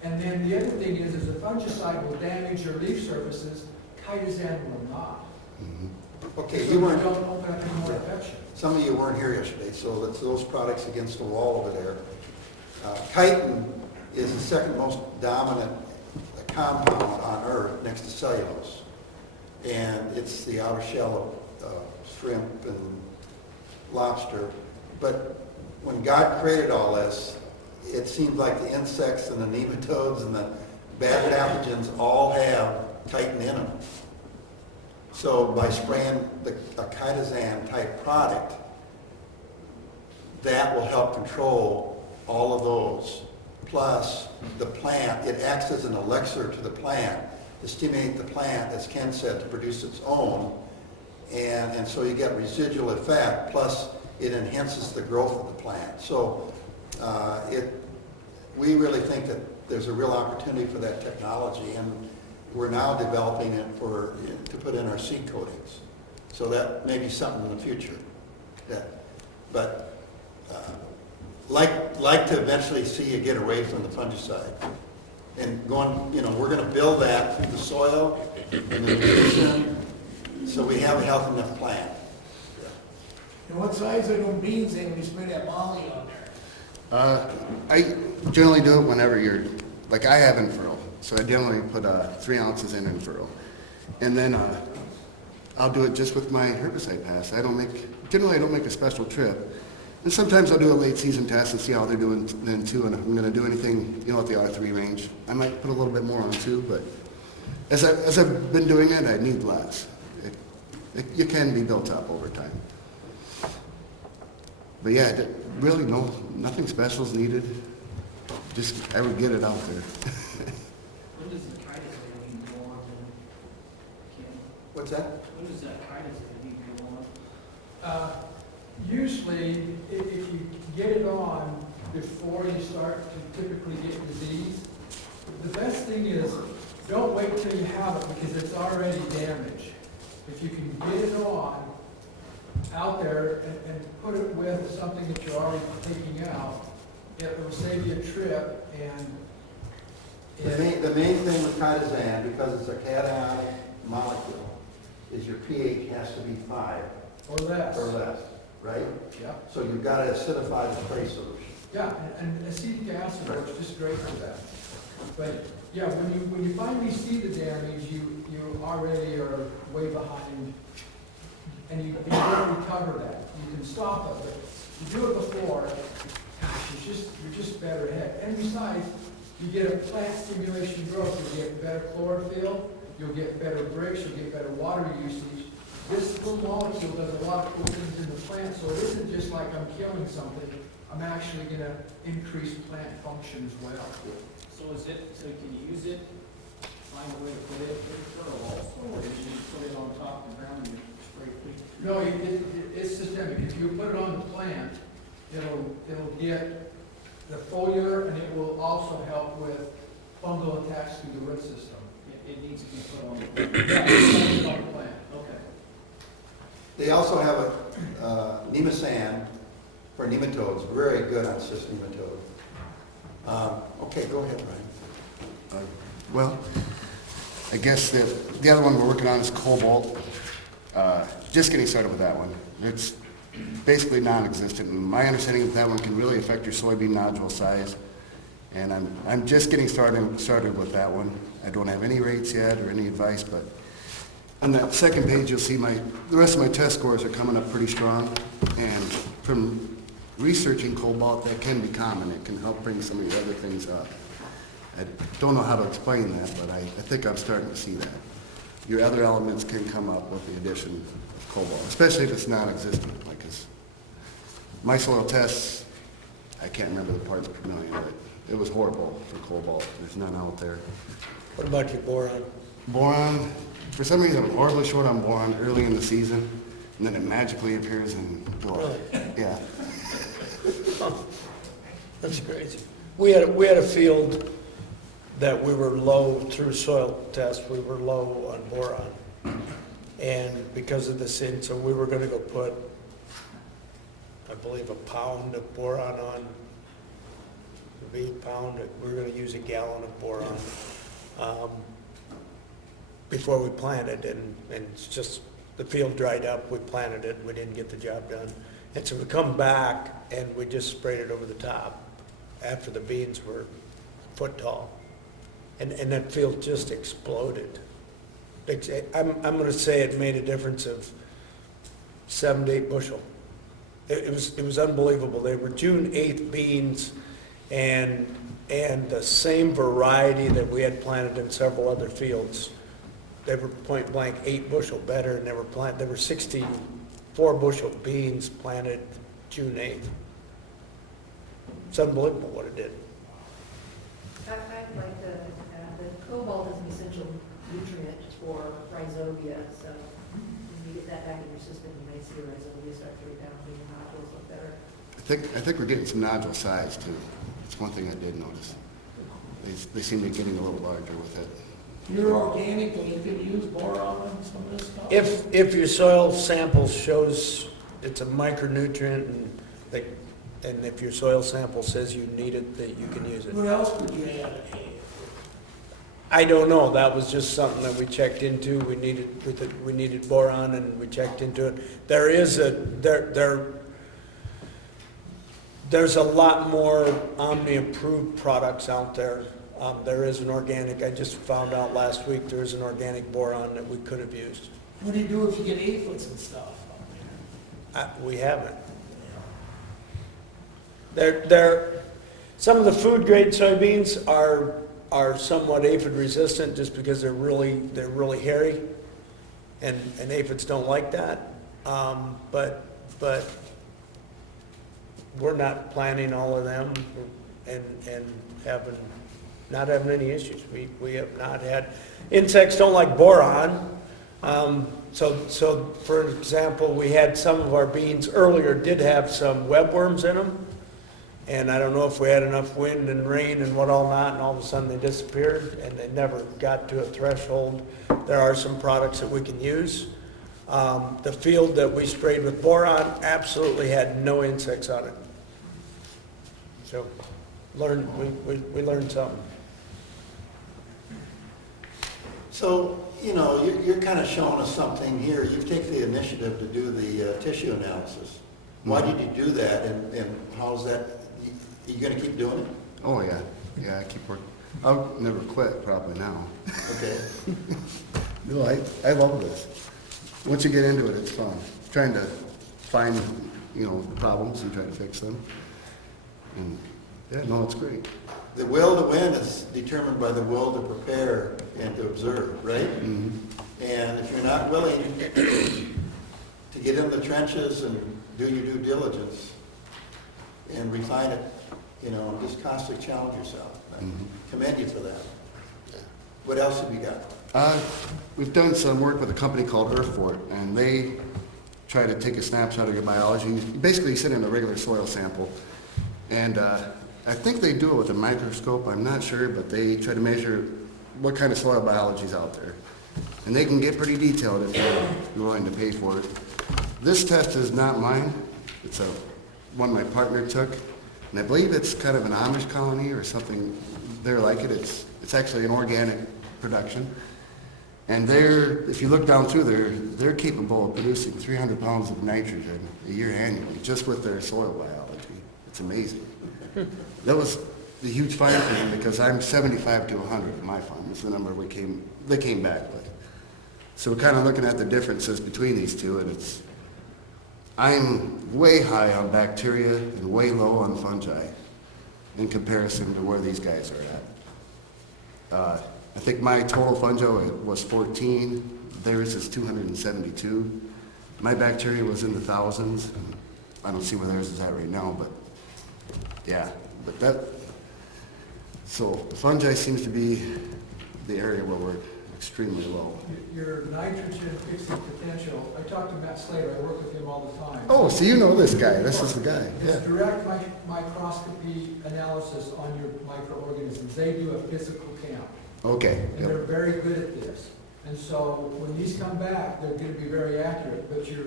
And then the other thing is the fungicide will damage your leaf surfaces, chitosan will not. Okay, So you weren't, don't open up any more infection. some of you weren't here yesterday, so that's those products against the wall over there. Chitin is the second most dominant compound on Earth next to cellulose. And it's the outer shell of shrimp and lobster. But when God created all this, it seemed like the insects and the nematodes and the bad pathogens all have chitin in them. So by spraying a chitosan type product, that will help control all of those. Plus, the plant, it acts as an elixir to the plant to stimulate the plant, as Ken said, to produce its own. And so you get residual effect, plus it enhances the growth of the plant. So we really think that there's a real opportunity for that technology, and we're now developing it to put in our seed coatings. So that may be something in the future. Like to eventually see you get away from the fungicide. And we're going to build that through the soil and the nutrition, so we have a healthy enough plant. And what size are those beans in when you spray that molly on there? I generally do it whenever like I have in furrow. So I generally put 3 ounces in furrow. And then I'll do it just with my herbicide pass. Generally I don't make a special trip. And sometimes I'll do a late season test and see how they're doing then too. And if I'm going to do anything, at the R3 range, I might put a little bit more on too, but as I've been doing it, I need less. You can be built up over time. But yeah, really nothing special is needed. Just, I would get it out there. When does the Titus need to go on then? Ken, What's that? when does that Titus need to go on? Usually, if you get it on before you start to typically get disease, the best thing is, don't wait till you have it because it's already damaged. If you can get it on out there and put it with something that you're already taking out, it will save you a trip and The main thing with Titazan, because it's a cation molecule, is your pH has to be 5 or less. or less, right? Yeah, So you've got to acidify the spray solution. yeah, and acetic acid works just great for that. But, yeah, when you finally see the damage, you already are way behind, and you don't recover that. You can stop it, but you do it before, gosh, you're just better ahead. And besides, you get a plant stimulation growth, you get better chlorophyll, you'll get better bricks, you'll get better water usage. This little molecule does a lot of cool things in the plant, so it isn't just like I'm killing something, I'm actually gonna increase plant function as well. So can you use it, find a way to put it in fertile also, or do you just put it on top of the ground and spray it? No, it's systemic. If you put it on the plant, it'll get the foliar, and it will also help with fungal attacks through the root system. It needs to be put on the Yeah, it's on the plant. Okay. They also have a Nemasan for nematodes, very good on cyst nematode. Okay, go ahead, Brian. Well, I guess the other one we're working on is cobalt. Just getting started with that one. It's basically non-existent. And my understanding of that one can really affect your soybean nodule size. And I'm just getting started with that one. I don't have any rates yet or any advice, but on that second page, you'll see the rest of my test scores are coming up pretty strong. And from researching cobalt, that can be common. It can help bring some of your other things up. I don't know how to explain that, but I think I'm starting to see that. Your other elements can come up with the addition of cobalt, especially if it's non-existent. Like my soil tests, I can't remember the parts per million, but it was horrible for cobalt. There's none out there. What about your boron? Boron, for some reason, I'm horribly short on boron early in the season, and then it magically appears in July. Really? Yeah. That's crazy. We had a field that we were low through soil tests, we were low on boron. And because of this, so we were gonna go put, I believe, a pound of boron on, maybe a pound, we were gonna use a gallon of boron, before we planted, and it's just, the field dried up, we planted it, we didn't get the job done. And so we come back, and we just sprayed it over the top after the beans were a foot tall. And that field just exploded. I'm gonna say it made a difference of 7 to 8 bushel. It was unbelievable. They were June 8th beans, and the same variety that we had planted in several other fields. They were point blank 8 bushel better, and there were 64 bushel beans planted June 8th. It's unbelievable what it did. I'd like to add that cobalt is an essential nutrient for rhizobia, so when you get that back in your system, you may see your rhizobia start to rebound, and your nodules look better. I think we're getting some nodule size too. It's one thing I did notice. They seem to be getting a little larger with it. You're organic, and you can use boron and some of this stuff? If your soil sample shows it's a micronutrient, and if your soil sample says you need it, that you can use it. What else would you add? I don't know, that was just something that we checked into, we needed boron, and we checked into it. There's a lot more Omni-approved products out there. There is an organic, I just found out last week, there is an organic boron that we could have used. What do you do if you get aphids and stuff out there? We haven't. Some of the food grade soybeans are are somewhat aphid resistant just because they're really hairy, and aphids don't like that. But we're not planting all of them and not having any issues. We have not had, insects don't like boron. So for example, we had some of our beans earlier did have some webworms in them. And I don't know if we had enough wind and rain and what all not, and all of a sudden they disappeared and they never got to a threshold. There are some products that we can use. The field that we sprayed with boron absolutely had no insects on it. So we learned something. So, you know, you're kind of showing us something here. You take the initiative to do the tissue analysis. Why did you do that, and how's that, are you going to keep doing it? Oh, yeah. Yeah, I keep working. I'll never quit probably now. Okay. No, I love this. Once you get into it, it's fun. Trying to find, problems and try to fix them. And, yeah, no, it's great. The will to win is determined by the will to prepare and to observe, right? Mhm. And if you're not willing to get in the trenches and do your due diligence and refine it, and just constantly challenge yourself. I commend you for that. What else have you got? We've done some work with a company called Earthfort, and they try to take a snapshot of your biology. You basically sit in a regular soil sample, and I think they do it with a microscope. I'm not sure, but they try to measure what kind of soil biology is out there. And they can get pretty detailed if you're willing to pay for it. This test is not mine. It's one my partner took, and I believe it's kind of an Amish colony or something. They're like it. It's actually an organic production. And if you look down through, they're capable of producing 300 pounds of nitrogen a year annually, just with their soil biology. It's amazing. That was the huge find for them because I'm 75 to 100 in my farm. That's the number they came back with. So we're kind of looking at the differences between these two, and I'm way high on bacteria and way low on fungi in comparison to where these guys are at. I think my total fungi was 14. Theirs is 272. My bacteria was in the thousands. I don't see where theirs is at right now, but yeah. So fungi seems to be the area where we're extremely low. Your nitrogen fixing potential, I talked to Matt Slater, I work with him all the time. Oh, so you know this guy. This is the guy. It's Yeah. direct microscopy analysis on your microorganisms. They do a physical count, Okay. and Yep. they're very good at this. And so when these come back, they're going to be very accurate, but your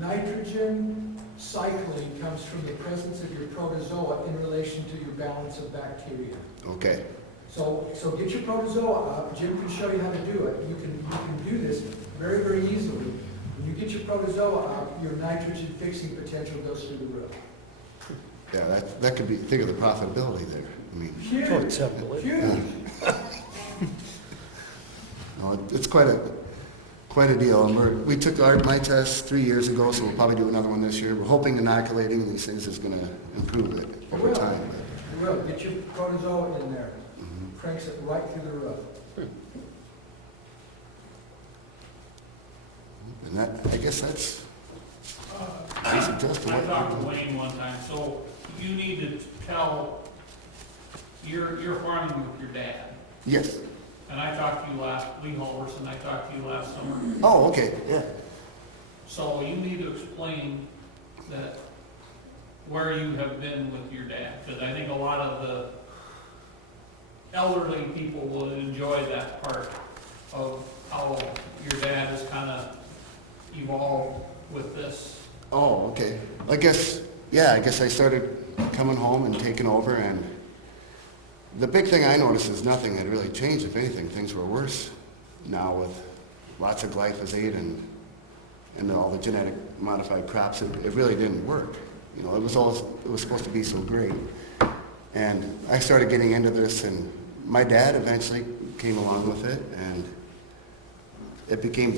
nitrogen cycling comes from the presence of your protozoa in relation to your balance of bacteria. Okay. So get your protozoa up. Jim can show you how to do it. You can do this very, very easily. When you get your protozoa up, your nitrogen fixing potential goes through the roof. Yeah, that could be, think of the profitability there. I mean, Huge, huge. no, it's quite a deal. And we took my test 3 years ago, so we'll probably do another one this year. We're hoping inoculating these things is going to improve it over Will. time. You will. Get your protozoa in there. Cranks it right through the roof. And I guess that's, I suggest what- talked to Wayne one time, so you need to tell, you're farming with your dad. yes. And I talked to you Lee Holverson, I talked to you last summer. Oh, okay, yeah. So you need to explain that, where you have been with your dad, because I think a lot of the elderly people will enjoy that part of how your dad has kind of evolved with this. Oh, okay. I guess I started coming home and taking over, and the big thing I noticed is nothing had really changed. If anything, things were worse now with lots of glyphosate and all the genetic modified crops. It really didn't work. It was supposed to be so great. And I started getting into this, and my dad eventually came along with it, and it became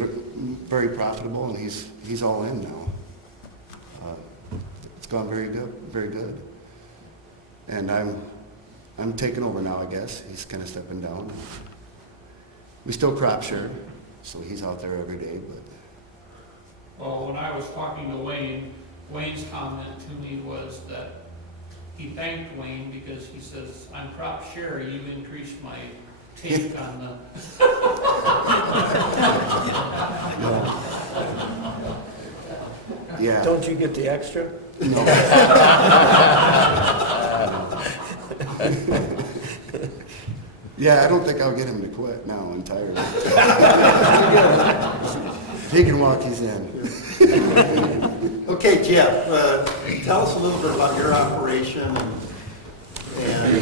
very profitable, and he's all in now. It's gone very good, very good. And I'm taking over now, I guess. He's kind of stepping down. We still crop share, so he's out there every day, but Well, when I was talking to Wayne, Wayne's comment to me was that he thanked Wayne because he says, I'm crop share, you increased my take on the. yeah. Don't you get the extra? No. Yeah, I don't think I'll get him to quit now entirely. He can walk his in. Okay, Jeff, tell us a little bit about your operation, and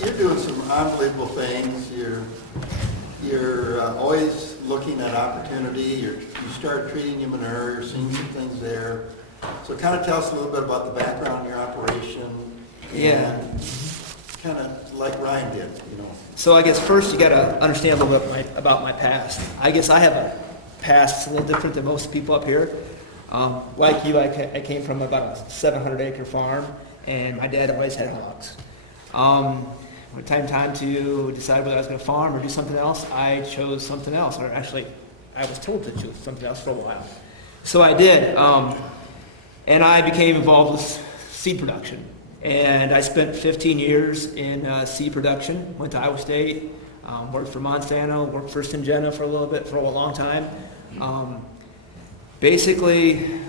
you're doing some unbelievable things. You're always looking at opportunity. You start treating your manure. You're seeing some things there. So kind of tell us a little bit about the background of your operation. Yeah. Kind of like Ryan did, you know. So I guess first you got to understand a little bit about my past. I guess I have a past that's a little different than most people up here. Like you, I came from about a 700-acre farm, and my dad always had hogs. When time to decide whether I was going to farm or do something else, I chose something else. Or actually, I was told to choose something else for a while. So I did, and I became involved with seed production. And I spent 15 years in seed production, went to Iowa State, worked for Monsanto, worked for Syngenta for a little bit, for a long time. Basically,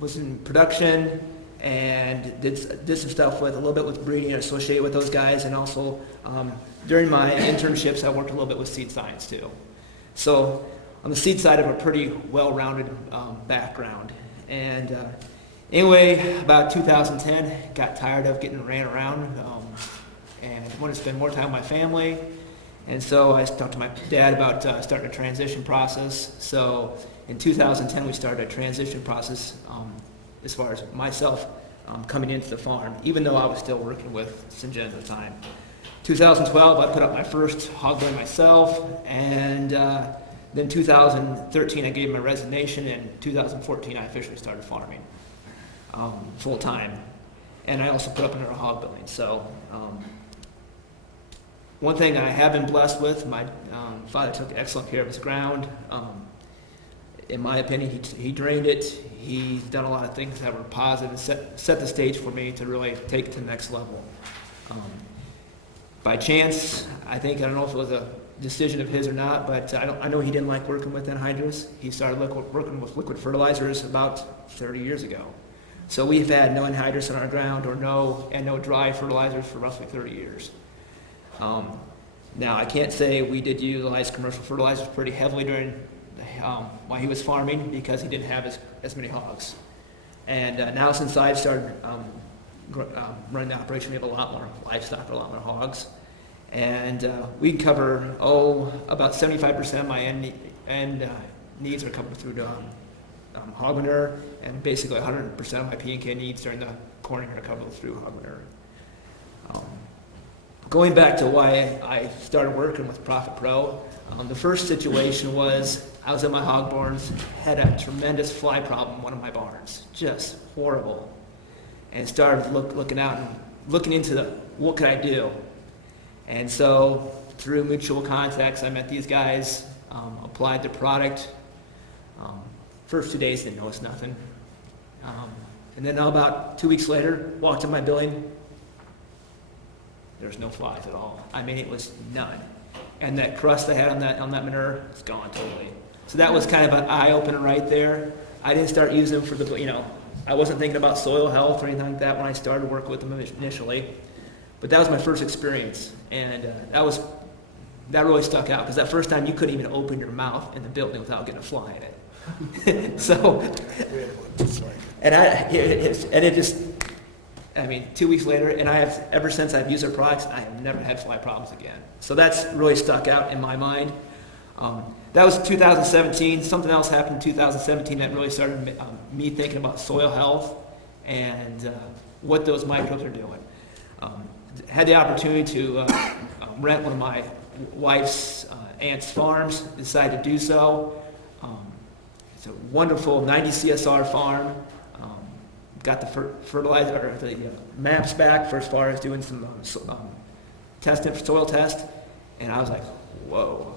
was in production and did some stuff with a little bit with breeding associated with those guys, and also during my internships I worked a little bit with seed science too. So on the seed side I have a pretty well-rounded background. And anyway, about 2010, got tired of getting ran around and wanted to spend more time with my family. And so I talked to my dad about starting a transition process. So in 2010, we started a transition process as far as myself coming into the farm, even though I was still working with Syngenta at the time. 2012, I put up my first hog barn myself, and then 2013, I gave my resignation, and 2014, I officially started farming full time. And I also put up another hog building. So one thing I have been blessed with, my father took excellent care of his ground. In my opinion, he drained it. He's done a lot of things that were positive, set the stage for me to really take it to the next level. By chance, I don't know if it was a decision of his or not, but I know he didn't like working with anhydrous. He started working with liquid fertilizers about 30 years ago. So we've had no anhydrous in our ground or no dry fertilizers for roughly 30 years. Now, I can't say we did utilize commercial fertilizers pretty heavily during while he was farming because he didn't have as many hogs. And now since I've started running the operation, we have a lot more livestock, a lot more hogs. And we cover, about 75% of my end needs are covered through hog manure, and basically 100% of my P&K needs during the corn are covered through hog manure. Going back to why I started working with Profit Pro, the first situation was I was in my hog barns, had a tremendous fly problem in one of my barns, just horrible, and started looking out and looking into what could I do. And so through mutual contacts, I met these guys, applied the product. First 2 days didn't notice nothing. And then about 2 weeks later, walked in my building, there's no flies at all. I mean, it was none. And that crust I had on that manure is gone totally. So that was kind of an eye-opener right there. I didn't start using them for I wasn't thinking about soil health or anything like that when I started working with them initially. But that was my first experience. And that really stuck out because that first time you couldn't even open your mouth in the building without getting a fly in it. So, and it just, 2 weeks later, and ever since I've used their products, I have never had fly problems again. So that's really stuck out in my mind. That was 2017. Something else happened in 2017 that really started me thinking about soil health and what those microbes are doing. Had the opportunity to rent one of my wife's aunt's farms, decided to do so. It's a wonderful 90 CSR farm. got the fertilizer, or the maps back for as far as doing some testing for soil test, and I was like, whoa,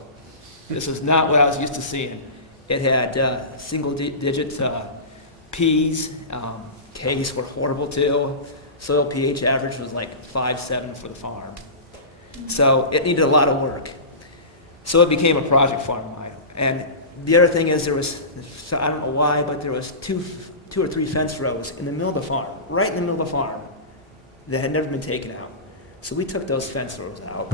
this is not what I was used to seeing. It had single digit P's, K's were horrible too. Soil pH average was like 5.7 for the farm. So it needed a lot of work. So it became a project farm of mine. And the other thing is there was, I don't know why, but there was two or three fence rows in the middle of the farm, right in the middle of the farm, that had never been taken out. So we took those fence rows out.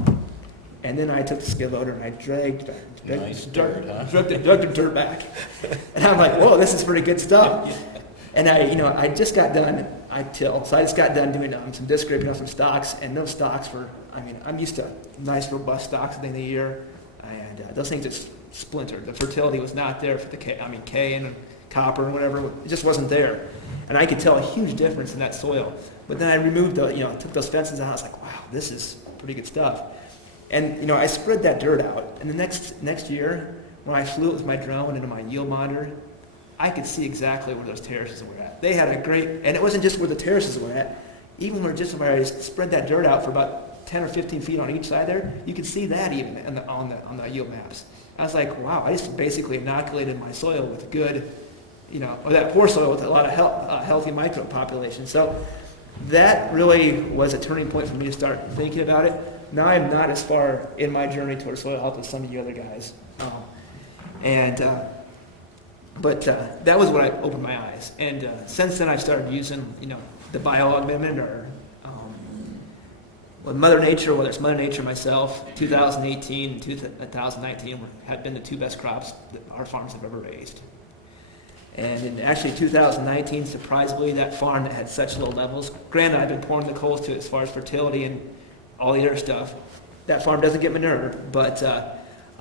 And then I took the skid loader and I dragged the dirt back. And I'm like, whoa, this is pretty good stuff. And I just got done, I just got done doing some disc scraping on some stocks, and those stocks were, I'm used to nice robust stocks at the end of the year, and those things just splintered. The fertility was not there for the K and copper and whatever, it just wasn't there. And I could tell a huge difference in that soil. But then I removed took those fences out, I was like, wow, this is pretty good stuff. And, I spread that dirt out, and the next year, when I flew it with my drone into my yield monitor, I could see exactly where those terraces were at. They had a great, and it wasn't just where the terraces were at, even where I spread that dirt out for about 10 or 15 feet on each side there, you could see that even on the yield maps. I was like, wow, I just basically inoculated my soil with good, or that poor soil with a lot of healthy microbe population. So that really was a turning point for me to start thinking about it. Now I'm not as far in my journey towards soil health as some of you other guys. But that was when I opened my eyes. And since then I've started using, the bioaugmented or with Mother Nature, whether it's Mother Nature myself, 2018 and 2019 have been the two best crops that our farms have ever raised. And in actually 2019, surprisingly, that farm that had such low levels, granted I've been pouring the coals to it as far as fertility and all the other stuff, that farm doesn't get manure, but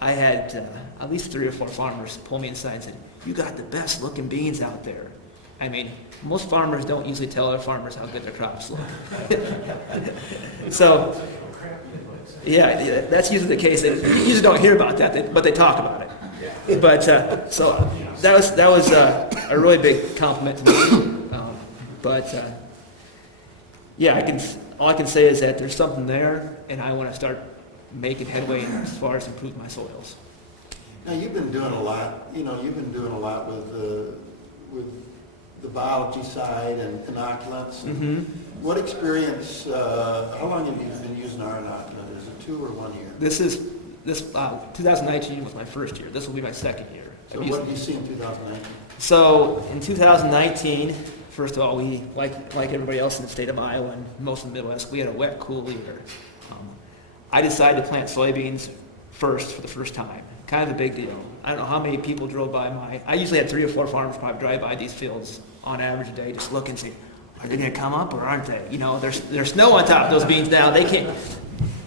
I had at least 3 or 4 farmers pull me inside and said, you got the best looking beans out there. Most farmers don't usually tell other farmers how good their crops look. So, yeah, that's usually the case. You usually don't hear about that, but they talk about it. But so that was a really big compliment to me. Yeah, all I can say is that there's something there, and I want to start making headway as far as improving my soils. Now, you've been doing a lot, with the biology side and inoculants. Mm-hmm. What experience, how long have you been using our inoculant? Is it 2 or 1 year? This 2019 was my first year. This will be my second year. So what did you see in 2019? So in 2019, first of all, we, like everybody else in the state of Iowa and most of the Midwest, we had a wet, cool year. I decided to plant soybeans first for the first time. Kind of a big deal. I don't know how many people drove by I usually had 3 or 4 farmers probably drive by these fields on average a day, just look and say, are they going to come up or aren't they? There's snow on top of those beans now. They can't.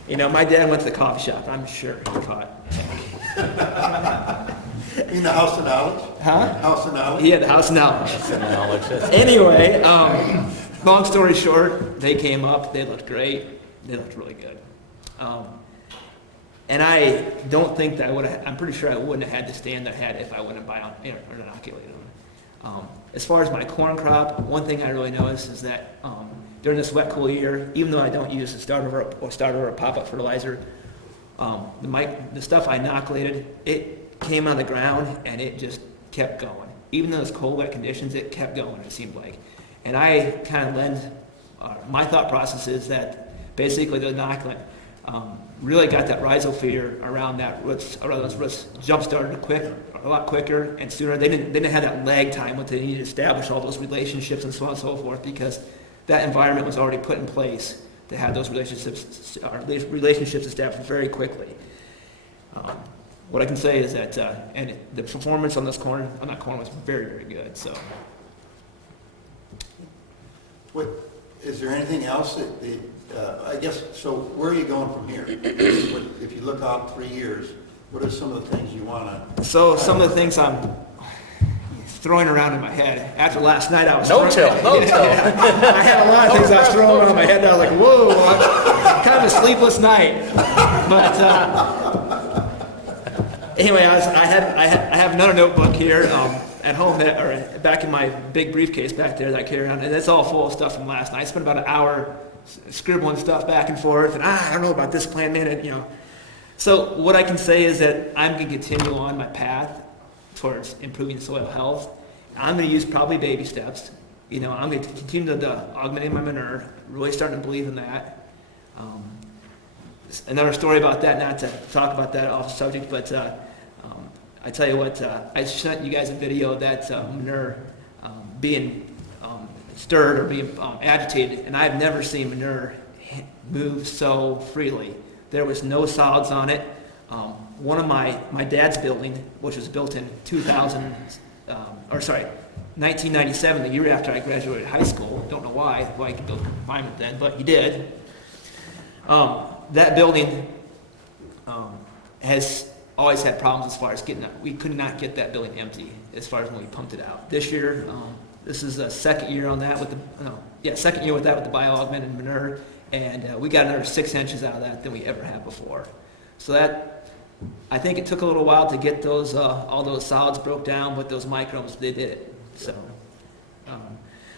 My dad went to the coffee shop. I'm sure he thought. You mean the House of Knowledge? Huh? House of Knowledge? Yeah, the House of Knowledge. Anyway, long story short, they came up. They looked great. They looked really good. And I don't think that I'm pretty sure I wouldn't have had the stand I had if I wouldn't have inoculated them. As far as my corn crop, one thing I really noticed is that during this wet, cool year, even though I don't use a starter or a pop-up fertilizer, the stuff I inoculated, it came on the ground and it just kept going. Even though it's cold, wet conditions, it kept going, it seemed like. And I kind of my thought process is that basically the inoculant really got that rhizosphere around those roots jump-started a lot quicker and sooner. They didn't have that lag time when they needed to establish all those relationships and so on and so forth, because that environment was already put in place to have those relationships established very quickly. What I can say is that and the performance on that corn was very, very good. So, Is there anything else that I guess, so where are you going from here? If you look out 3 years, what are some of the things you want to... So some of the things I'm throwing around in my head. After last night, I was... No-till. I had a lot of things I was throwing around my head that I was like, whoa, kind of a sleepless night. But anyway, I have another notebook here. at home, or back in my big briefcase back there that I carry around, and it's all full of stuff from last night. I spent about an hour scribbling stuff back and forth, and I don't know about this plan, man, and, you know. So what I can say is that I'm going to continue on my path towards improving soil health. I'm going to use probably baby steps. You know, I'm going to continue to augment my manure, really starting to believe in that. Another story about that, not to talk about that off the subject, but I tell you what, I sent you guys a video of that manure being stirred or being agitated, and I've never seen manure move so freely. There was no solids on it. One of my dad's building, which was built in 1997, the year after I graduated high school. Don't know why I could build confinement then, but he did. That building has always had problems as far as we could not get that building empty as far as when we pumped it out. This year, this is the second year on that with the bio-augmented manure, and we got another 6 inches out of that than we ever have before. So that, I think it took a little while to get those all those solids broke down with those microbes. They did it. So,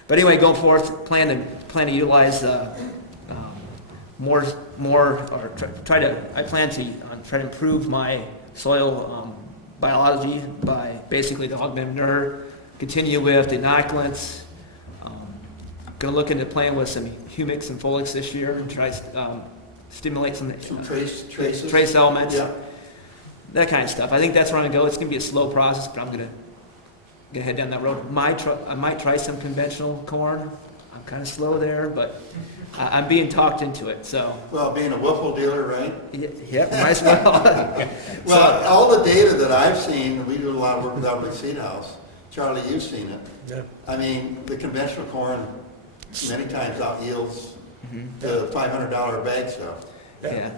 but anyway, going forth, plan to utilize more, or I plan to try to improve my soil biology by basically the augmented manure, continue with the inoculants. Going to look into playing with some humics and folics this year and try stimulate some trace elements, that kind of stuff. I think that's where I'm going to go. It's going to be a slow process, but I'm going to head down that road. I might try some conventional corn. I'm kind of slow there, but I'm being talked into it. So. Well, being a wiffle dealer, right? Yep, might as well. Well, all the data that I've seen, we do a lot of work with Outlet Seed House. Charlie, you've seen it. Yeah. I mean, the conventional corn many times out yields the $500 bag stuff. Yeah,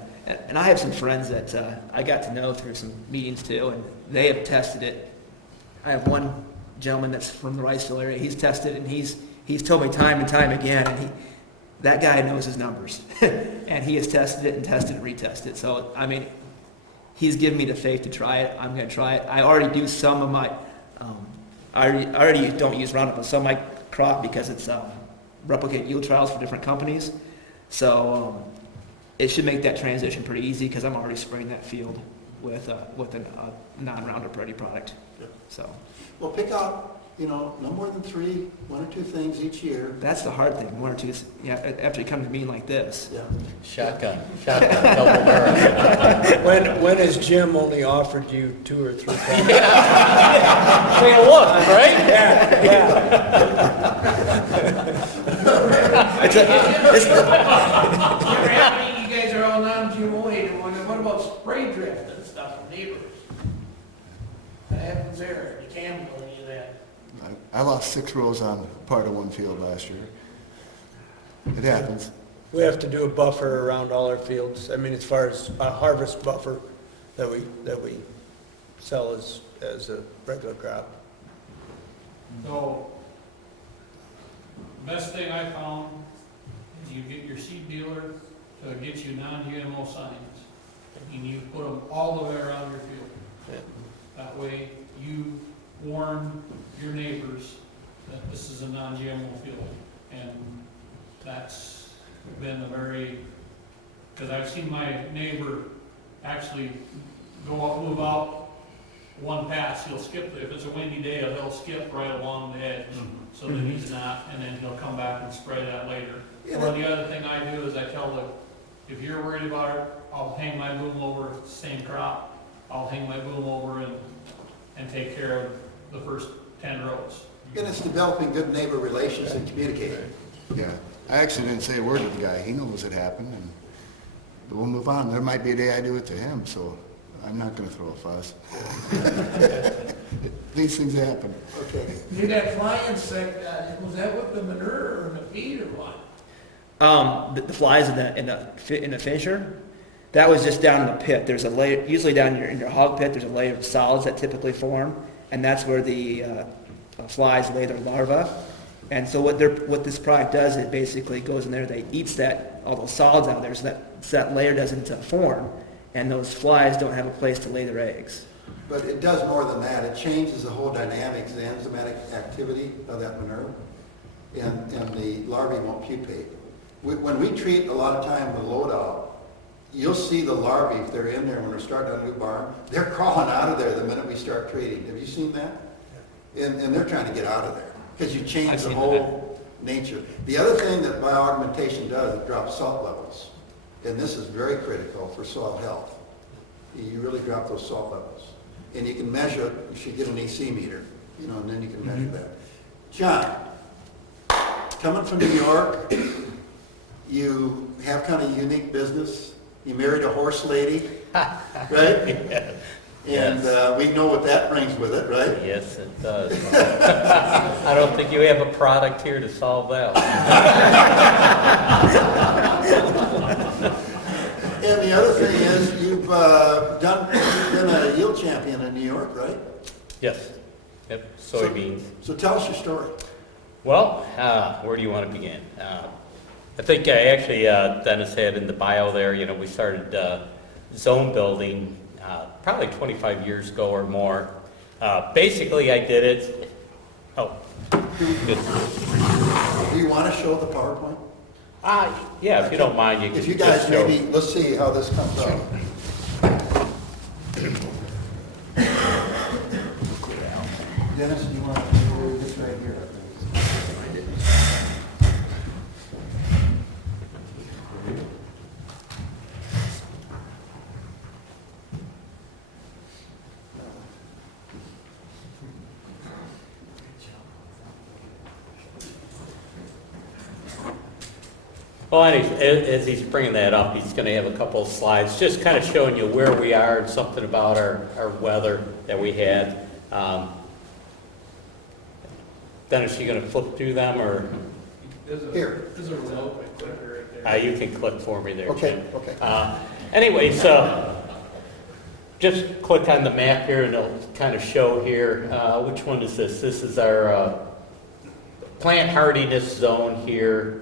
and I have some friends that I got to know through some meetings too, and they have tested it. I have one gentleman that's from the Riceville area. He's tested it, and he's told me time and time again, and that guy knows his numbers, and he has tested it and tested and retested. So I mean, he's given me the faith to try it. I'm going to try it. I already do some of my. I already don't use Roundup on some of my crop because it's replicate yield trials for different companies. So it should make that transition pretty easy because I'm already spraying that field with a non-Roundup ready product. So. Well, pick out, no more than one or two things each year. That's the hard thing. One or two, after you come to me like this. Yeah. Shotgun, double barrel. When has Jim only offered you 2 or 3 pounds? Take a look, right? Yeah. You guys are all non-GMO and what about spray drift and stuff from neighbors? What happens there? You can't do any of that. I lost 6 rows on part of one field last year. It happens. We have to do a buffer around all our fields. I mean, as far as a harvest buffer that we sell as a regular crop. So, best thing I found is you get your seed dealer to get you non-GMO signs, and you put them all the way around your field. That way, you warn your neighbors that this is a non-GMO field, and that's been because I've seen my neighbor actually move out one pass. He'll skip, if it's a windy day, he'll skip right along the edge, so that he's not, and then he'll come back and spray that later. Or the other thing I do is I tell them, if you're worried about it, I'll hang my boom over, same crop, I'll hang my boom over and take care of the first 10 rows. And it's developing good neighbor relations and communicating. Yeah. I actually didn't say a word to the guy. He knows it happened, and we'll move on. There might be a day I do it to him, so I'm not going to throw a fuss. These things happen. Okay. Did that fly insect, was that with the manure or the feed or what? The flies in the finisher, that was just down in the pit. There's a layer, usually down in your hog pit, there's a layer of solids that typically form, and that's where the flies lay their larvae. And so what this product does, it basically goes in there, they eats all those solids out there, so that layer doesn't form, and those flies don't have a place to lay their eggs. But it does more than that. It changes the whole dynamics, the enzymatic activity of that manure, and the larvae won't pupate. When we treat a lot of time the load out, you'll see the larvae, if they're in there when we're starting a new barn, they're crawling out of there the minute we start treating. Have you seen that? And they're trying to get out of there, because you change I've the seen whole nature. The other thing that bioaugmentation does, it drops salt levels. And this is very critical for soil health. You really drop those salt levels. And you can measure it, you should get an EC meter, you know, and then you can measure that. John, coming from New York, you have kind of a unique business. You married a horse lady, right? Yes. And we know what that brings with it, right? Yes, it does. I don't think you have a product here to solve that one. And the other thing is, you've been a yield champion in New York, right? Yes. Yep, soybeans. So tell us your story. Well, where do you want to begin? I think actually Dennis had in the bio there, you know, we started zone building probably 25 years ago or more. Basically, I did it. Oh, good. Do you want to show the PowerPoint? Yeah, if you don't mind, you can If you just guys show. maybe, let's see how this comes out. Dennis, do you want to do this right here? Well, as he's bringing that up, he's going to have a couple of slides, just kind of showing you where we are and something about our weather that we had. Dennis, you going to flip through them, or Here. There's a remote clicker right there. you can click for me there, Okay, Jim. okay. Anyway, so just click on the map here, and it'll kind of show here. Which one is this? This is our plant hardiness zone here.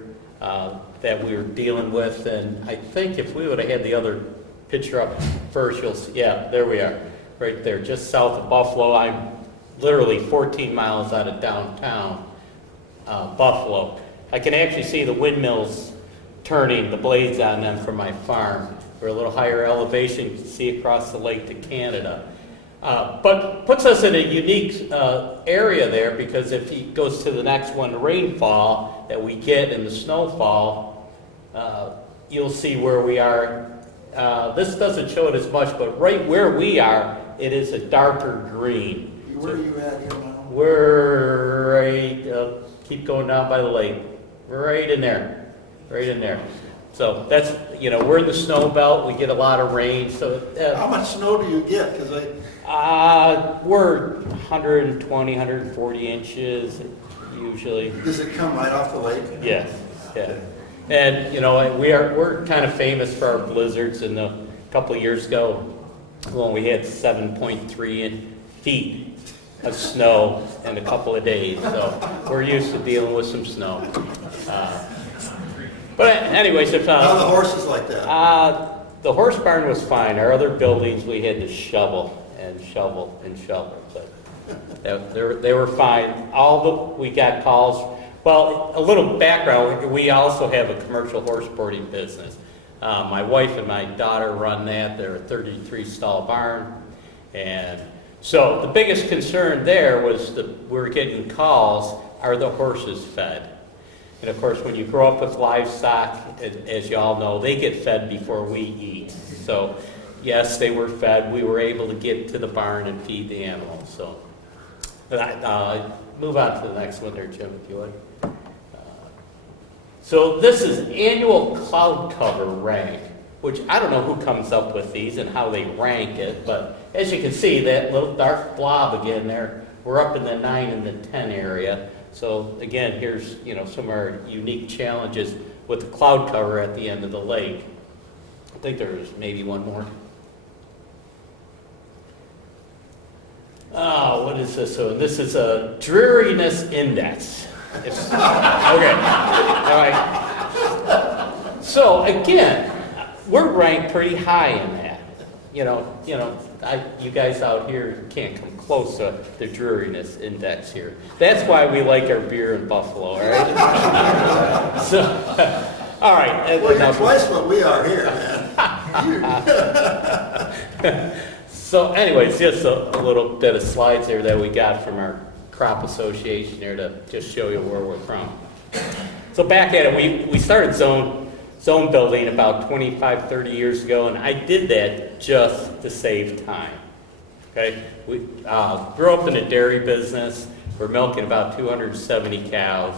That we were dealing with, and I think if we would have had the other picture up first, you'll see, yeah, there we are, right there, just south of Buffalo. I'm literally 14 miles out of downtown Buffalo. I can actually see the windmills turning, the blades on them from my farm. We're a little higher elevation, you can see across the lake to Canada. But puts us in a unique area there, because if he goes to the next one, the rainfall that we get and the snowfall, you'll see where we are. This doesn't show it as much, but right where we are, it is a darker green. Where are you at here now? We're right, keep going down by the lake, right in there, right in there. So that's, you know, we're in the snow belt, we get a lot of rain, so. How much snow do you get? Because We're 120, 140 inches usually. does it come right off the lake? Yes, yeah. And, you know, we're kind of famous for our blizzards, and a couple of years ago, well, we had 7.3 feet of snow in a couple of days, so we're used to dealing with some snow. But anyways, if How are the horses like that? the horse barn was fine. Our other buildings, we had to shovel and shovel and shovel, but they were fine. We got calls. Well, a little background, we also have a commercial horse boarding business. My wife and my daughter run that. They're a 33 stall barn. And so the biggest concern there was we were getting calls, are the horses fed? And of course, when you grow up with livestock, as you all know, they get fed before we eat. So yes, they were fed. We were able to get to the barn and feed the animals. So move on to the next one there, Jim, if you would. So this is annual cloud cover rank, which I don't know who comes up with these and how they rank it, but as you can see, that little dark blob again there, we're up in the 9 and the 10 area. So again, here's, you know, some of our unique challenges with the cloud cover at the end of the lake. I think there's maybe one more. Oh, what is this? So this is a dreariness index. Okay, all right. So again, we're ranked pretty high in that. you guys out here can't come close to the dreariness index here. That's why we like our beer in Buffalo, all right? So, all right. Well, you're twice what we are here, man. So anyways, just a little bit of slides there that we got from our crop association there to just show you where we're from. So back at it, we started zone building about 25, 30 years ago, and I did that just to save time. Okay, we grew up in a dairy business. We're milking about 270 cows,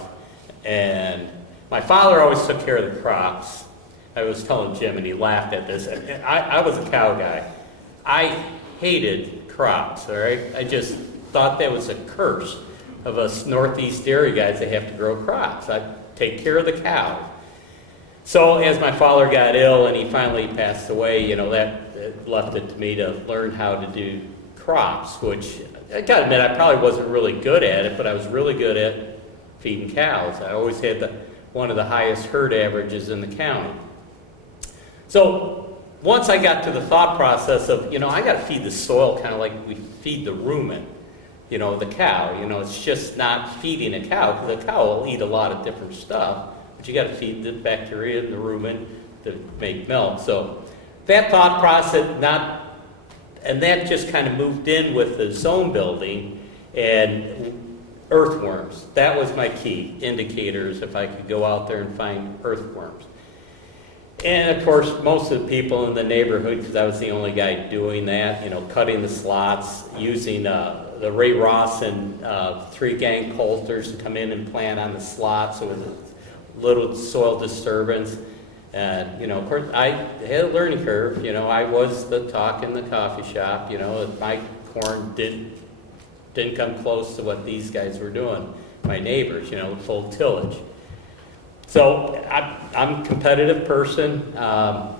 and my father always took care of the crops. I was telling Jim, and he laughed at this. I was a cow guy. I hated crops, all right? I just thought that was a curse of us Northeast dairy guys that have to grow crops. I take care of the cows. So as my father got ill and he finally passed away, that left it to me to learn how to do crops, which I gotta admit, I probably wasn't really good at it, but I was really good at feeding cows. I always had one of the highest herd averages in the county. So once I got to the thought process of, I got to feed the soil kind of like we feed the rumen, the cow. It's just not feeding a cow, because a cow will eat a lot of different stuff, but you got to feed the bacteria and the rumen to make milk. So that thought process, and that just kind of moved in with the zone building and earthworms. That was my key indicators, if I could go out there and find earthworms. And of course, most of the people in the neighborhood, because I was the only guy doing that, cutting the slots, using the Ray Ross and 3-gang coulters to come in and plant on the slots, so it was a little soil disturbance. And, of course, I had a learning curve. I was the talk in the coffee shop. My corn didn't come close to what these guys were doing, my neighbors, full tillage. So I'm a competitive person. A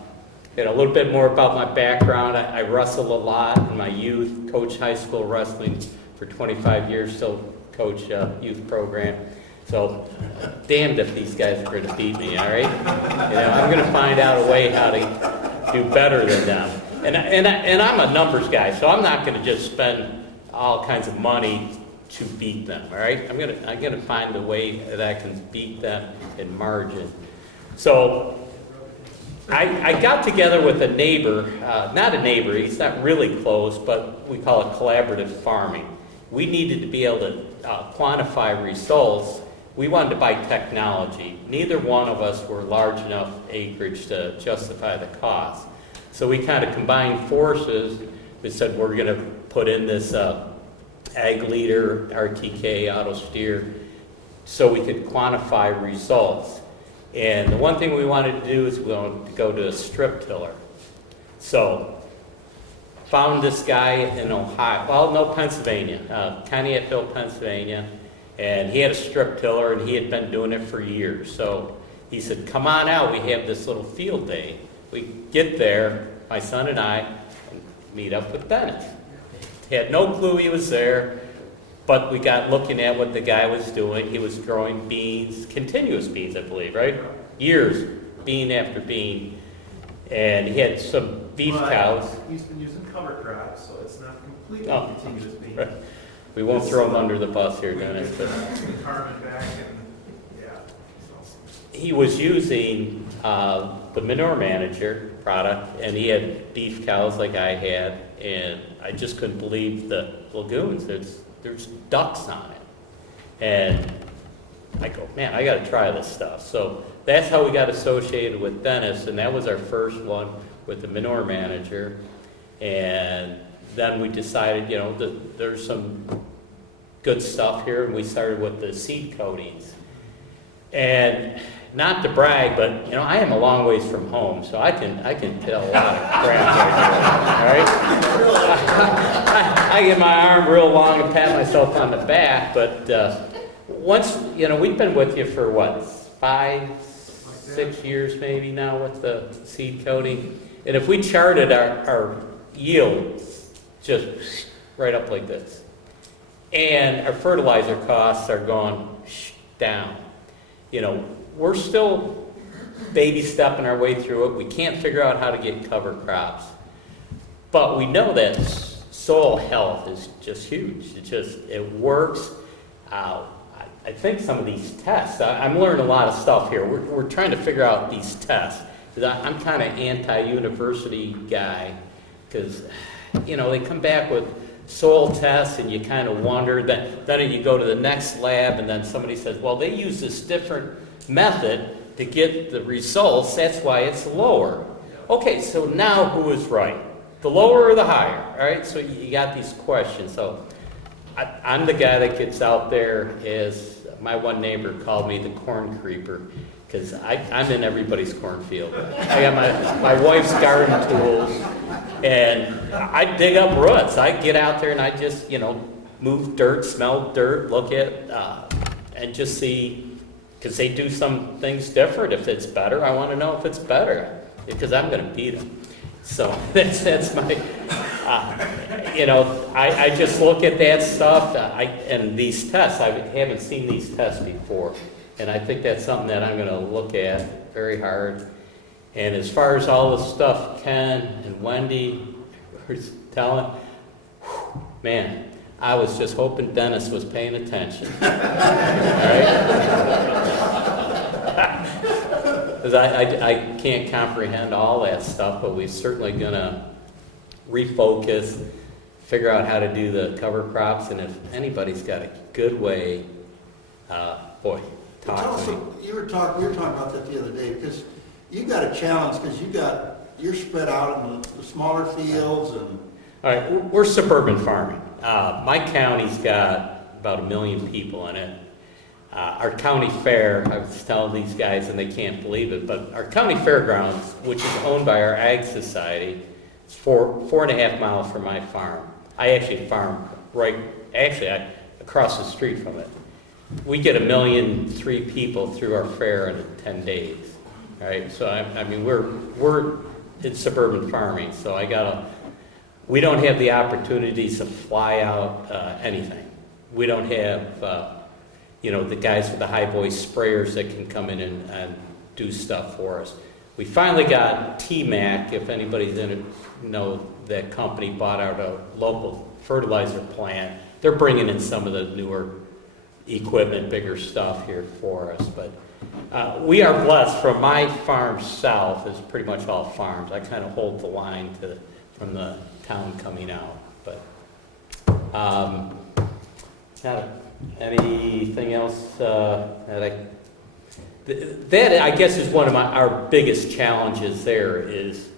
little bit more about my background. I wrestled a lot in my youth, coached high school wrestling for 25 years, still coach youth program. So damned if these guys are going to beat me, all right? I'm going to find out a way how to do better than them. And I'm a numbers guy, so I'm not going to just spend all kinds of money to beat them, all right? I'm gonna find a way that I can beat them in margin. So I got together with a neighbor, not a neighbor, he's not really close, but we call it collaborative farming. We needed to be able to quantify results. We wanted to buy technology. Neither one of us were large enough acreage to justify the cost. So we kind of combined forces. We said we're gonna put in this Ag Leader, RTK, auto steer, so we could quantify results. And the one thing we wanted to do is we wanted to go to a strip tiller. So, found this guy in Ohio, Pennsylvania, Conneautville, Pennsylvania, and he had a strip tiller and he had been doing it for years. So he said, come on out, we have this little field day. We get there, my son and I, and meet up with Dennis. He had no clue he was there, but we got looking at what the guy was doing. He was growing beans, continuous beans, I believe, right? Years, bean after bean. And he had some beef cows. He's been using cover crops, so it's not completely continuous beans. Right. We won't throw him under the bus here, Dennis. But Carbon back and, yeah. So. he was using the Manure Manager product, and he had beef cows like I had, and I just couldn't believe the lagoons. There's ducks on it. And I go, man, I got to try this stuff. So that's how we got associated with Dennis, and that was our first one with the Manure Manager. And then we decided, there's some good stuff here, and we started with the seed coatings. And not to brag, but I am a long ways from home, so I can tell a lot of crap right here. All right, I get my arm real long and pat myself on the back. But once we've been with you for what, 5, 6 years maybe now with the seed coating, and if we charted our yield just right up like this, and our fertilizer costs are going down. We're still baby stepping our way through it. We can't figure out how to get cover crops. But we know that soil health is just huge. It works. I think some of these tests, I'm learning a lot of stuff here. We're trying to figure out these tests. 'Cause I'm kind of anti-university guy, because, you know, they come back with soil tests and you kind of wonder, then you go to the next lab and then somebody says, well, they use this different method to get the results, that's why it's lower. Okay, so now who is right? The lower or the higher, all right? So you got these questions. So I'm the guy that gets out there, as my one neighbor called me the corn creeper, because I'm in everybody's cornfield. I got my wife's garden tools, and I dig up roots. I get out there and I just, you know, move dirt, smell dirt, look at, and just see, because they do some things different. If it's better, I want to know if it's better, because I'm going to beat them. So that's my, you know, I just look at that stuff, and these tests, I haven't seen these tests before, and I think that's something that I'm going to look at very hard. And as far as all the stuff Ken and Wendy were telling, man, I was just hoping Dennis was paying attention. All right? Because I can't comprehend all that stuff, but we're certainly going to refocus, figure out how to do the cover crops, and if anybody's got a good way, boy, talk to me. We were talking about that the other day, because you've got a challenge, because you're spread out in the smaller fields and. All right, we're suburban farming. My county's got about 1 million people in it. Our county fair, I was telling these guys and they can't believe it, but our county fairgrounds, which is owned by our ag society, is 4.5 miles from my farm. I actually farm across the street from it. We get 1.3 million people through our fair in 10 days. Right? So I mean, we're in suburban farming, so we don't have the opportunities to fly out anything. We don't have, the guys with the high voice sprayers that can come in and do stuff for us. We finally got T-Mac, if anybody's in it, know that company bought out a local fertilizer plant. They're bringing in some of the newer equipment, bigger stuff here for us. But we are blessed. From my farm south is pretty much all farms. I kind of hold the line from the town coming out. But anything else that I guess is one of our biggest challenges there, is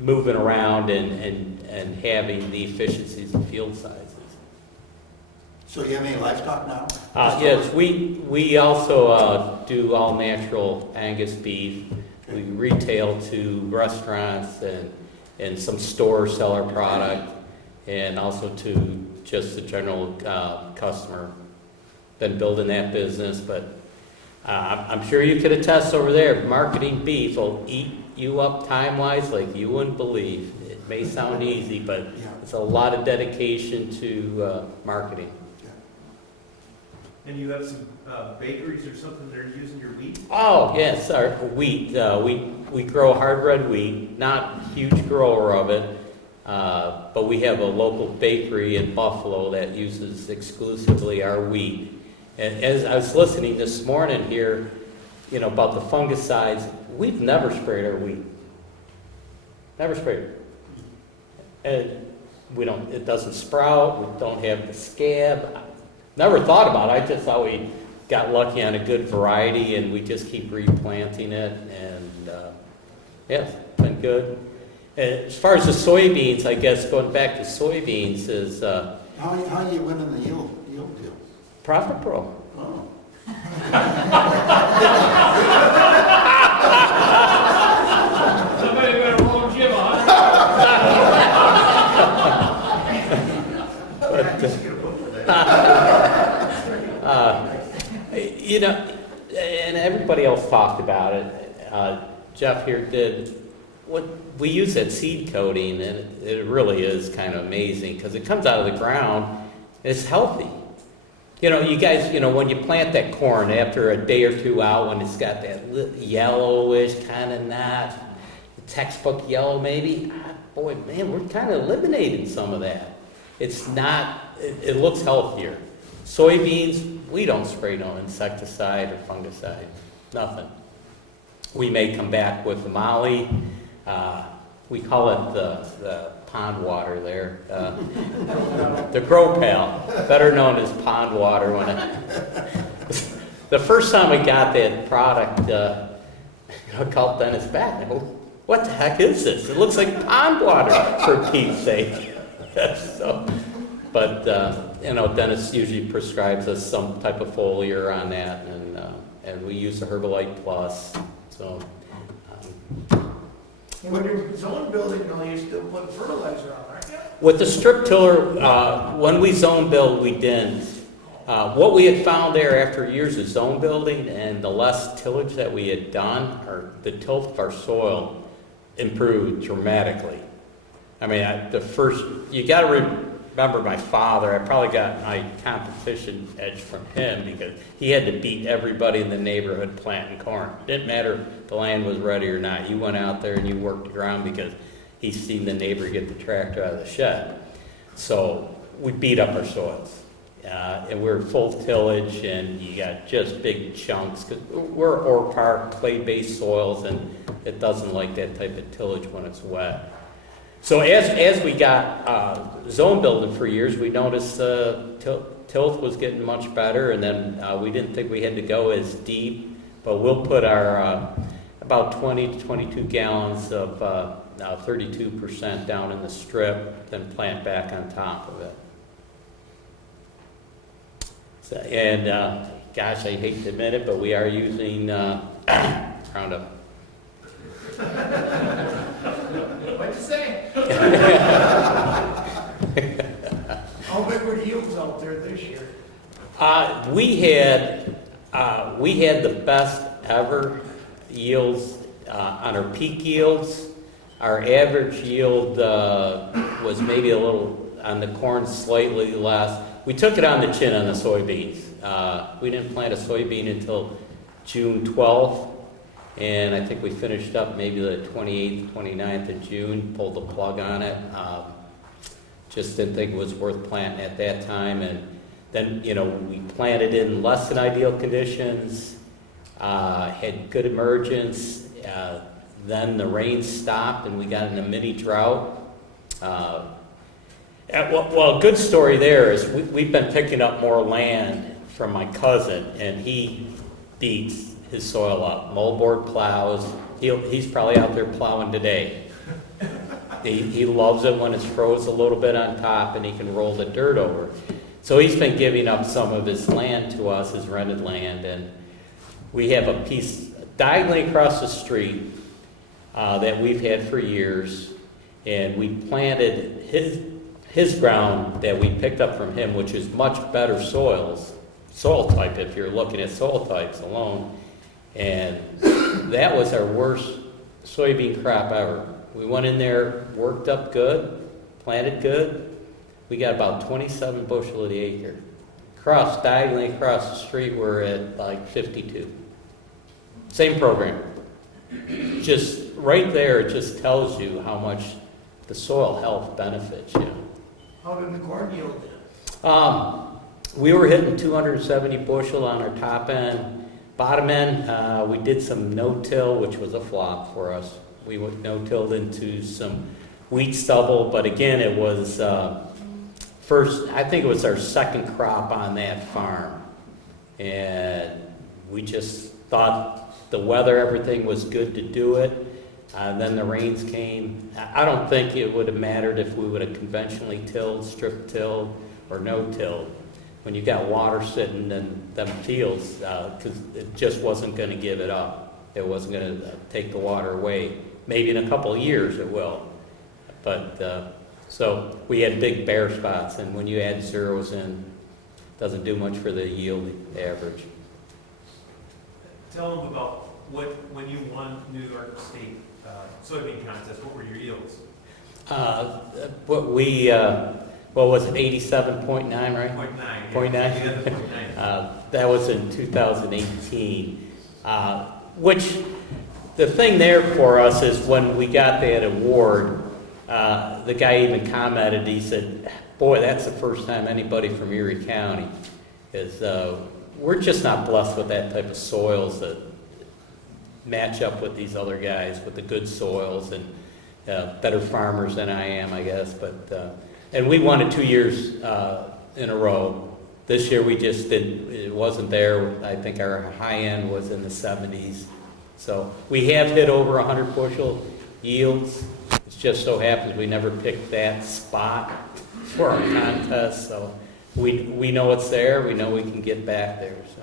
moving around and having the efficiencies of field sizes. So you have any livestock now? Yes, we also do all natural Angus beef. We retail to restaurants and some stores sell our product, and also to just the general customer. Been building that business, but I'm sure you could attest over there, marketing beef will eat you up time-wise like you wouldn't believe. It may sound easy, but it's a lot of dedication to marketing. And you have some bakeries or something that are using your wheat? Oh, yes, our wheat. We grow hard red wheat, not a huge grower of it, but we have a local bakery in Buffalo that uses exclusively our wheat. And as I was listening this morning here, about the fungicides, we've never sprayed our wheat. Never sprayed it. And it doesn't sprout, we don't have the scab. Never thought about it. I just thought we got lucky on a good variety, and we just keep replanting it, and it's been good. As far as the soybeans, I guess going back to soybeans is How are you winning the yield deal? Profit Pro. Oh. Somebody better roll Jim on. And everybody else talked about it. Jeff here did. What we use that seed coating, and it really is kind of amazing because it comes out of the ground. It's healthy. You guys, when you plant that corn after a day or two out, when it's got that yellowish kind of knot, textbook yellow maybe. Boy, man, we're kind of eliminating some of that. It's not, it looks healthier. Soybeans, we don't spray no insecticide or fungicide, nothing. We may come back with the molly, we call it the pond water there, the Grow Pal, better known as pond water. The first time I got that product, I called Dennis back, and I go, what the heck is this? It looks like pond water, for Pete's sake. So, but, Dennis usually prescribes us some type of foliar on that, and we use the Herbalite Plus, so. When you're zone building, you still put fertilizer on, aren't you? With the strip tiller, when we zone build, we didn't. What we had found there after years of zone building and the less tillage that we had done, the tilth of our soil improved dramatically. I mean, you got to remember my father. I probably got my competition edge from him because he had to beat everybody in the neighborhood planting corn. Didn't matter if the land was ready or not. You went out there and you worked the ground because he seen the neighbor get the tractor out of the shed. So we beat up our soils. And we're full tillage, and you got just big chunks. Cause we're ore park, clay-based soils, and it doesn't like that type of tillage when it's wet. So as we got zone building for years, we noticed tilth was getting much better, and then we didn't think we had to go as deep, but we'll put our about 20 to 22 gallons of 32% down in the strip, then plant back on top of it. So, and gosh, I hate to admit it, but we are using Roundup. What'd you say? How big were the yields out there this year? We had the best ever yields on our peak yields. Our average yield was maybe a little on the corn, slightly less. We took it on the chin on the soybeans. We didn't plant a soybean until June 12th, and I think we finished up maybe the 28th, 29th of June, pulled the plug on it. Just didn't think it was worth planting at that time, and then, we planted in less than ideal conditions, had good emergence, then the rain stopped and we got in a mini drought. Well, a good story there is we've been picking up more land from my cousin, and he beats his soil up. Moldboard plows. He's probably out there plowing today. He loves it when it's froze a little bit on top and he can roll the dirt over. So he's been giving up some of his land to us, his rented land, and we have a piece diagonally across the street that we've had for years, and we planted his ground that we picked up from him, which is much better soil type if you're looking at soil types alone. And that was our worst soybean crop ever. We went in there, worked up good, planted good. We got about 27 bushel of the acre. Diagonally across the street, we're at like 52. Same program. Just right there, it just tells you how much the soil health benefits you. How did the corn yield then? We were hitting 270 bushel on our top end. Bottom end, we did some no-till, which was a flop for us. We no-tilled into some wheat stubble, but again, it was I think it was our second crop on that farm. And we just thought the weather, everything was good to do it. Then the rains came. I don't think it would have mattered if we would have conventionally tilled, strip tilled, or no-tilled. When you got water sitting in them fields, because it just wasn't going to give it up. It wasn't going to take the water away. Maybe in a couple of years it will. But so we had big bare spots, and when you add zeros in, it doesn't do much for the yield average. Tell them about when you won New York State soybean contest, what were your yields? What was it, 87.9, right? 0.9. 0.9? Yeah, 0.9. That was in 2018, which the thing there for us is when we got that award, the guy even commented, he said, boy, that's the first time anybody from Erie County is, we're just not blessed with that type of soils that match up with these other guys with the good soils and better farmers than I am, I guess. But and we won it 2 years in a row. This year we just didn't. It wasn't there. I think our high end was in the 70s. So we have hit over 100 bushel yields. It just so happens we never picked that spot for our contest. So we know it's there. We know we can get back there. So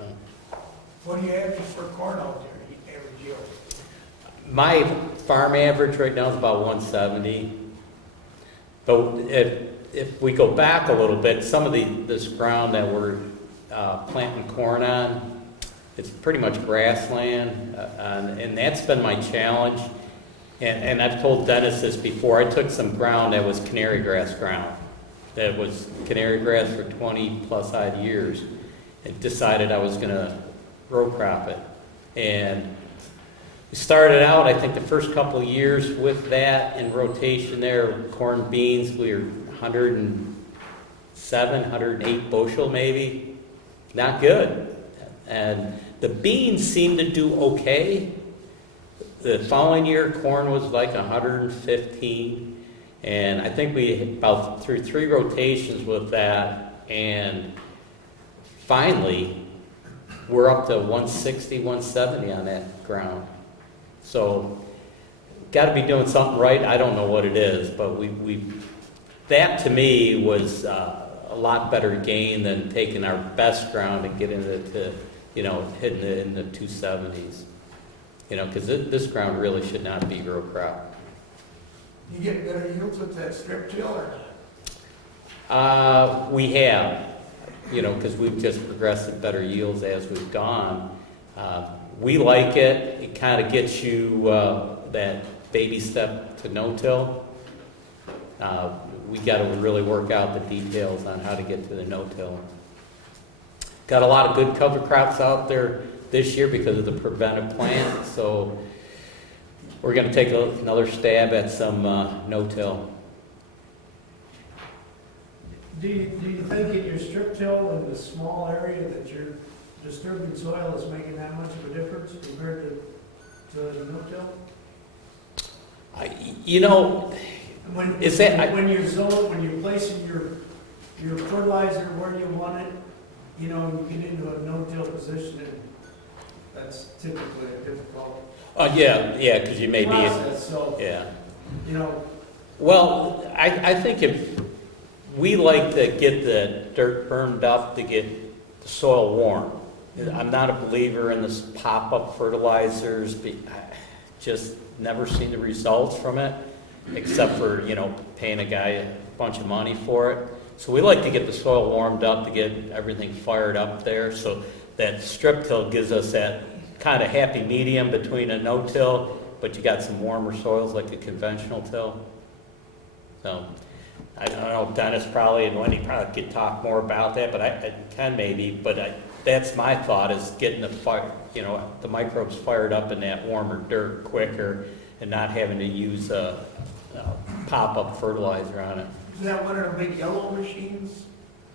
What do you average for corn out there, average yield? my farm average right now is about 170. But if we go back a little bit, some of this ground that we're planting corn on, it's pretty much grassland, and that's been my challenge. And I've told Dennis this before. I took some ground that was canary grass ground, that was canary grass for 20 plus odd years, and decided I was going to row crop it. And we started out, I think the first couple of years with that in rotation there, corn, beans, we were 107, 108 bushel maybe. Not good. And the beans seemed to do okay. The following year, corn was like 115. And I think we about through 3 rotations with that. And finally, we're up to 160, 170 on that ground. So, got to be doing something right. I don't know what it is, but that to me was a lot better gain than taking our best ground and getting it to, hitting it in the 270s. Because this ground really should not be row crop. You get better yields with that strip till or not? We have, because we've just progressed at better yields as we've gone. We like it. It kind of gets you that baby step to no-till. We got to really work out the details on how to get to the no-till. Got a lot of good cover crops out there this year because of the preventive plant, so we're going to take another stab at some no-till. Do you think in your strip till in the small area that your disturbing soil is making that much of a difference compared to the no-till? When you're placing your fertilizer where you want it, you get into a no-till position, and that's typically a difficult Yeah, because you may be, process, so, yeah. Well, I think if we like to get the dirt burned up to get the soil warm. I'm not a believer in this pop-up fertilizers. I just never seen the results from it, except for, paying a guy a bunch of money for it. So we like to get the soil warmed up to get everything fired up there. So that strip till gives us that kind of happy medium between a no-till, but you got some warmer soils like a conventional till. So I don't know, Dennis probably and Wendy probably could talk more about that, but I can maybe. But that's my thought, is getting the fire, the microbes fired up in that warmer dirt quicker, and not having to use a pop-up fertilizer on it. is that one of the big yellow machines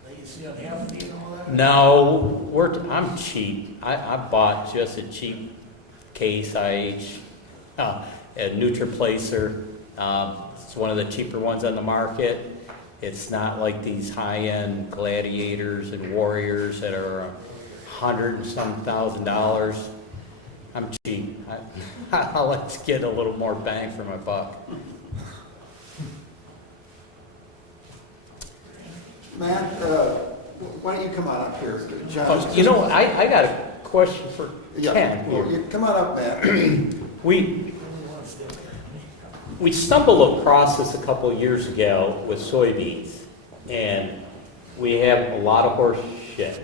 that you see on Halfpenny and all that? No, I'm cheap. I bought just a cheap Case IH, a NutriPlacer. It's one of the cheaper ones on the market. It's not like these high-end Gladiators and Warriors that are $100 and some $1,000. I'm cheap. I'll let's get a little more bang for my buck. Matt, why don't you come on up here? John, I got a question for Ken here. well, come on up, Matt. We stumbled across this a couple of years ago with soybeans, and we have a lot of horse shit,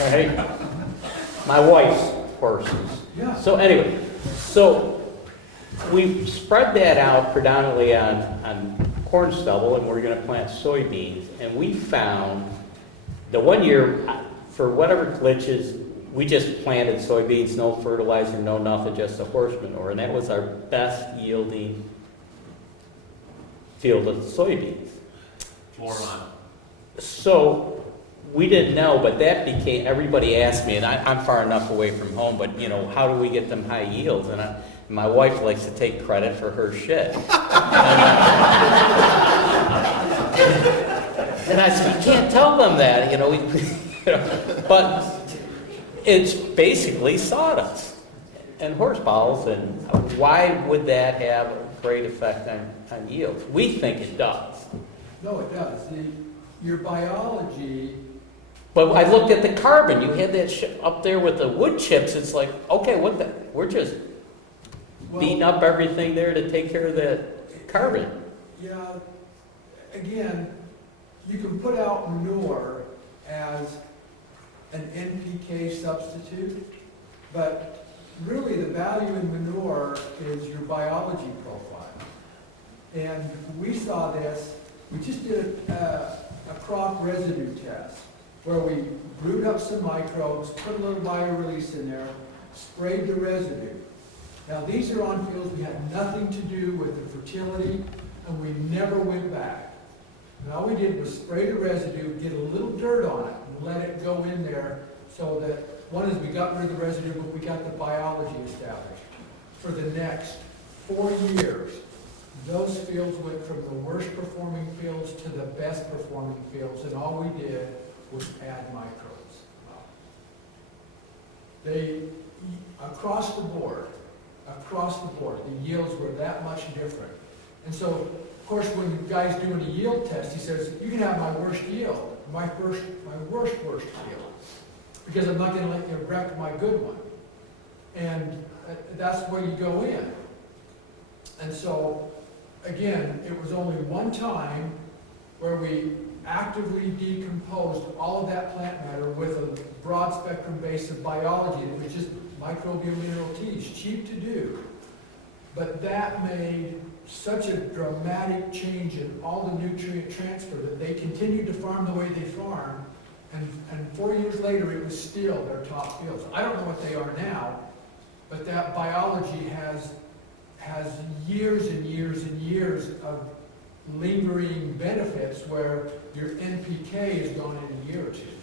right? My wife's horses. Yeah. So anyway, we spread that out predominantly on corn stubble, and we're going to plant soybeans. And we found the one year, for whatever glitches, we just planted soybeans, no fertilizer, no nothing, just a horse manure, and that was our best yielding field of soybeans. Floor So we didn't know, but that became, everybody asked me, and I'm far enough away from home, but you know, how do we get them high yields? And my wife likes to take credit for her shit. And I said, you can't tell them that, you know, but it's basically sawdust and horse bowels, and why would that have a great effect on yields? We think it does. No, it does. Your biology, But I looked at the carbon, you had that up there with the wood chips, it's like, okay, we're just beating well, up everything there to take care of the carbon. yeah, again, you can put out manure as an NPK substitute, but really the value in manure is your biology profile. And we saw this, we just did a crop residue test where we brewed up some microbes, put a little bio-release in there, sprayed the residue. Now, these are on fields we had nothing to do with the fertility, and we never went back. And all we did was spray the residue, get a little dirt on it, and let it go in there so that, one is we got rid of the residue, but we got the biology established. For the next 4 years, those fields went from the worst performing fields to the best performing fields, and all we did was add microbes. They, across the board, the yields were that much different. And so, of course, when the guy's doing a yield test, he says, you can have my worst yield, my worst yield, because I'm not gonna let you wreck my good one. And that's where you go in. And so, again, it was only one time where we actively decomposed all of that plant matter with a broad spectrum base of biology. It was just microbial mineral teas, cheap to do. But that made such a dramatic change in all the nutrient transfer that they continued to farm the way they farm. And 4 years later, it was still their top fields. I don't know what they are now, but that biology has years and years and years of lingering benefits where your NPK is gone in a year or two.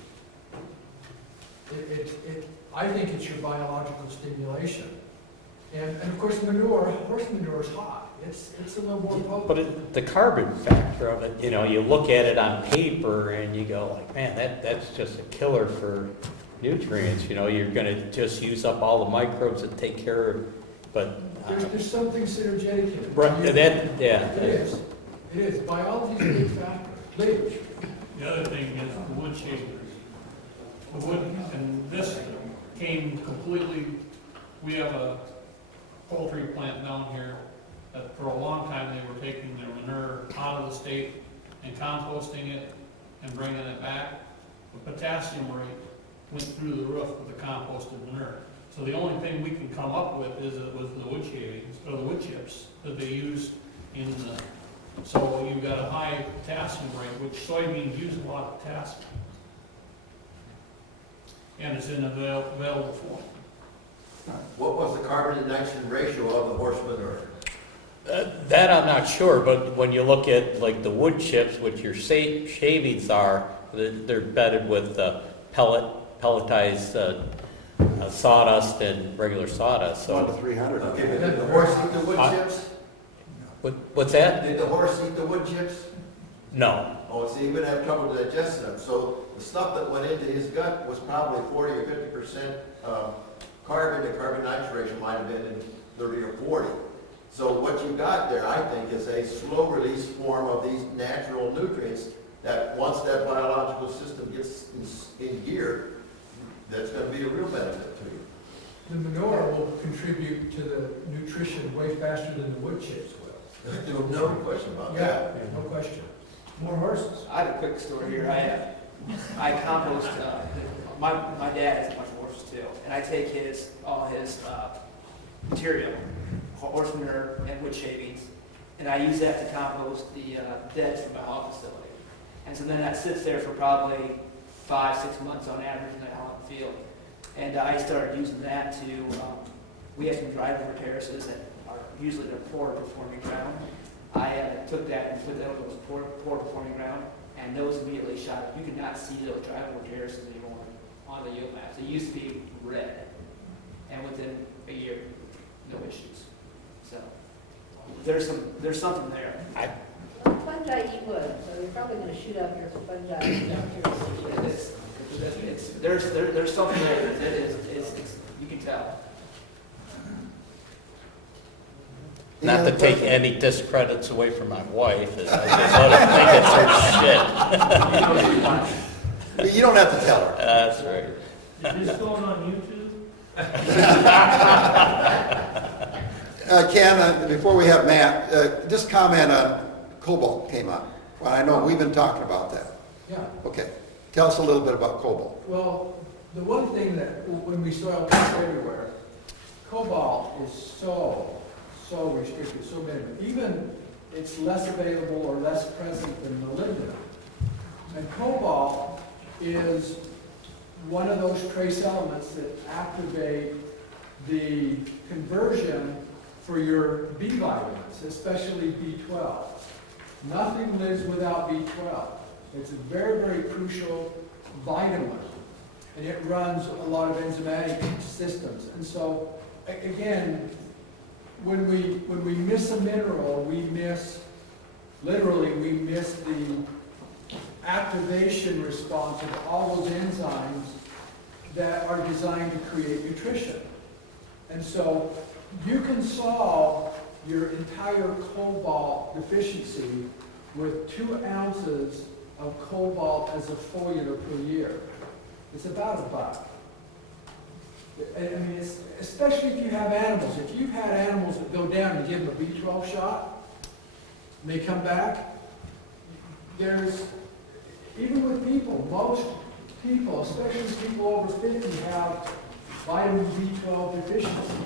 I think it's your biological stimulation. And of course manure, horse manure is hot. It's a little more potent. But the carbon factor of it, you know, you look at it on paper and you go like, man, that's just a killer for nutrients. You know, you're gonna just use up all the microbes that take care of, but. There's something synergetic in it. Right, yeah. It is. Biology is a big factor. Leach. The other thing is the wood shavers. The wood, and this came completely, we have a poultry plant down here that for a long time they were taking their manure out of the state and composting it and bringing it back. The potassium rate went through the roof with the composted manure. So the only thing we can come up with is it was the wood shavings, or the wood chips that they used in the, so you've got a high potassium rate, which soybeans use a lot of potassium. And it's in available form. What was the carbon to nitrogen ratio of the horse manure? That I'm not sure, but when you look at like the wood chips, which your shavings are, they're bedded with pelletized sawdust and regular sawdust. 1 So to 300. Okay, but did the horse eat the wood chips? what's that? Did the horse eat the wood chips? No. Oh, see, he would have trouble digesting them. So the stuff that went into his gut was probably 40 or 50% carbon. The carbon nitrogen ratio might have been in 30 or 40. So what you got there, I think, is a slow release form of these natural nutrients that once that biological system gets in gear, that's going to be a real benefit to you. The manure will contribute to the nutrition way faster than the wood chips will. No question about that. Yeah, no question. More horses. I have a quick story here. I compost, my dad has a bunch of horses too, and I take all his material, horse manure and wood shavings, and I use that to compost the deads from my hog facility. And so then that sits there for probably 5-6 months on average in that hog field. And I started using that to, we have some drive-over terraces that are usually the poor performing ground. I took that and put that on those poor performing ground, and those immediately shot. You could not see those drive-over terraces anymore on the yield maps. They used to be red, and within a year, no issues. So there's something there. Fungi eat wood, so you're probably gonna shoot up your fungi. There's something there that is you can tell. Not to take any discredits away from my wife, is I just let her think it's her shit. You don't have to tell her. That's right. Is this going on YouTube? Ken, before we have Matt, just comment on Cobalt came up. Well, I know we've been talking about that. Yeah. Okay, tell us a little bit about Cobalt. Well, the one thing that, when we soil test everywhere, cobalt is so restricted, so minimum. Even it's less available or less present than molybdenum. And cobalt is one of those trace elements that activate the conversion for your B vitamins, especially B12. Nothing lives without B12. It's a very, very crucial vitamin, and it runs a lot of enzymatic systems. And so, again, when we miss a mineral, we miss the activation response of all those enzymes that are designed to create nutrition. And so you can solve your entire cobalt deficiency with 2 ounces of cobalt as a foliar per year. It's about $1. I mean, especially if you have animals. If you've had animals that go down and give them a B12 shot, and they come back, even with people, most people, especially people over 50, have vitamin B12 deficiency.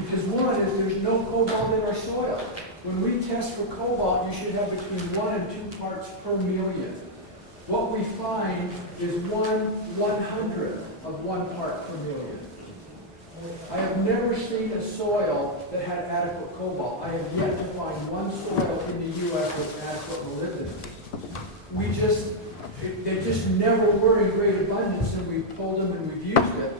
Because one is there's no cobalt in our soil. When we test for cobalt, you should have between 1 and 2 parts per million. What we find is 1/100th of 1 part per million. I have never seen a soil that had adequate cobalt. I have yet to find one soil in the U.S. with adequate molybdenum. They just never were in great abundance, and we pulled them and we've used it.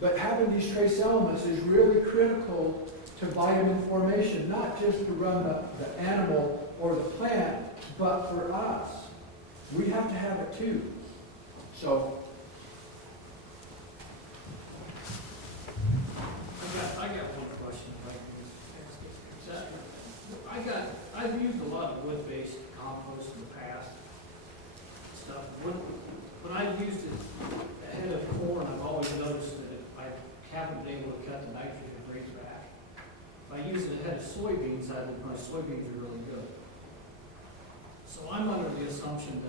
But having these trace elements is really critical to vitamin formation, not just to run the animal or the plant, but for us. We have to have it too. So, I got one question. I've used a lot of wood-based compost in the past. When I've used it ahead of corn, I've always noticed that I haven't been able to cut the nitrogen rates back. If I use it ahead of soybeans, my soybeans are really good. So I'm under the assumption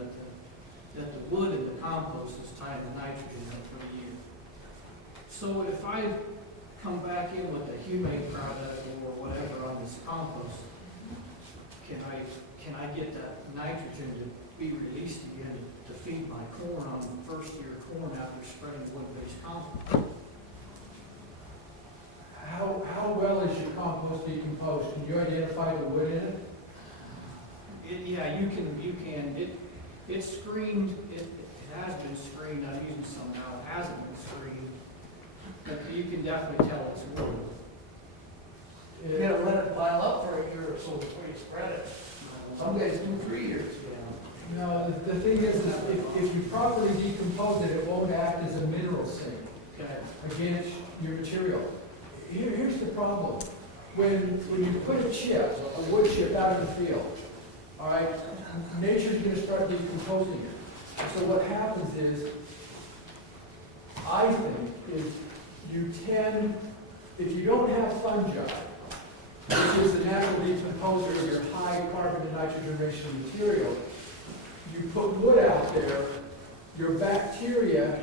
that the wood in the compost is tying the nitrogen up for the year. So if I come back in with a humate product or whatever on this compost, can I get that nitrogen to be released again to feed my corn on the first year corn after spreading wood-based compost? how well is your compost decomposed? Can you identify the wood in it? Yeah, you can, it's screened, it has been screened, I'm using some now, it hasn't been screened, but you can definitely tell it's wood. You gotta let it pile up for a year or so before you spread it. Some days 2-3 years. No, the thing is if you properly decompose it, it won't act as a mineral sink against your material. Here's the problem. When you put a chip, a wood chip out in the field, all right, nature's going to start decomposing it. So what happens is, I think, is you tend, if you don't have fungi, which is the natural decomposer of your high carbon to nitrogen ratio material, you put wood out there, your bacteria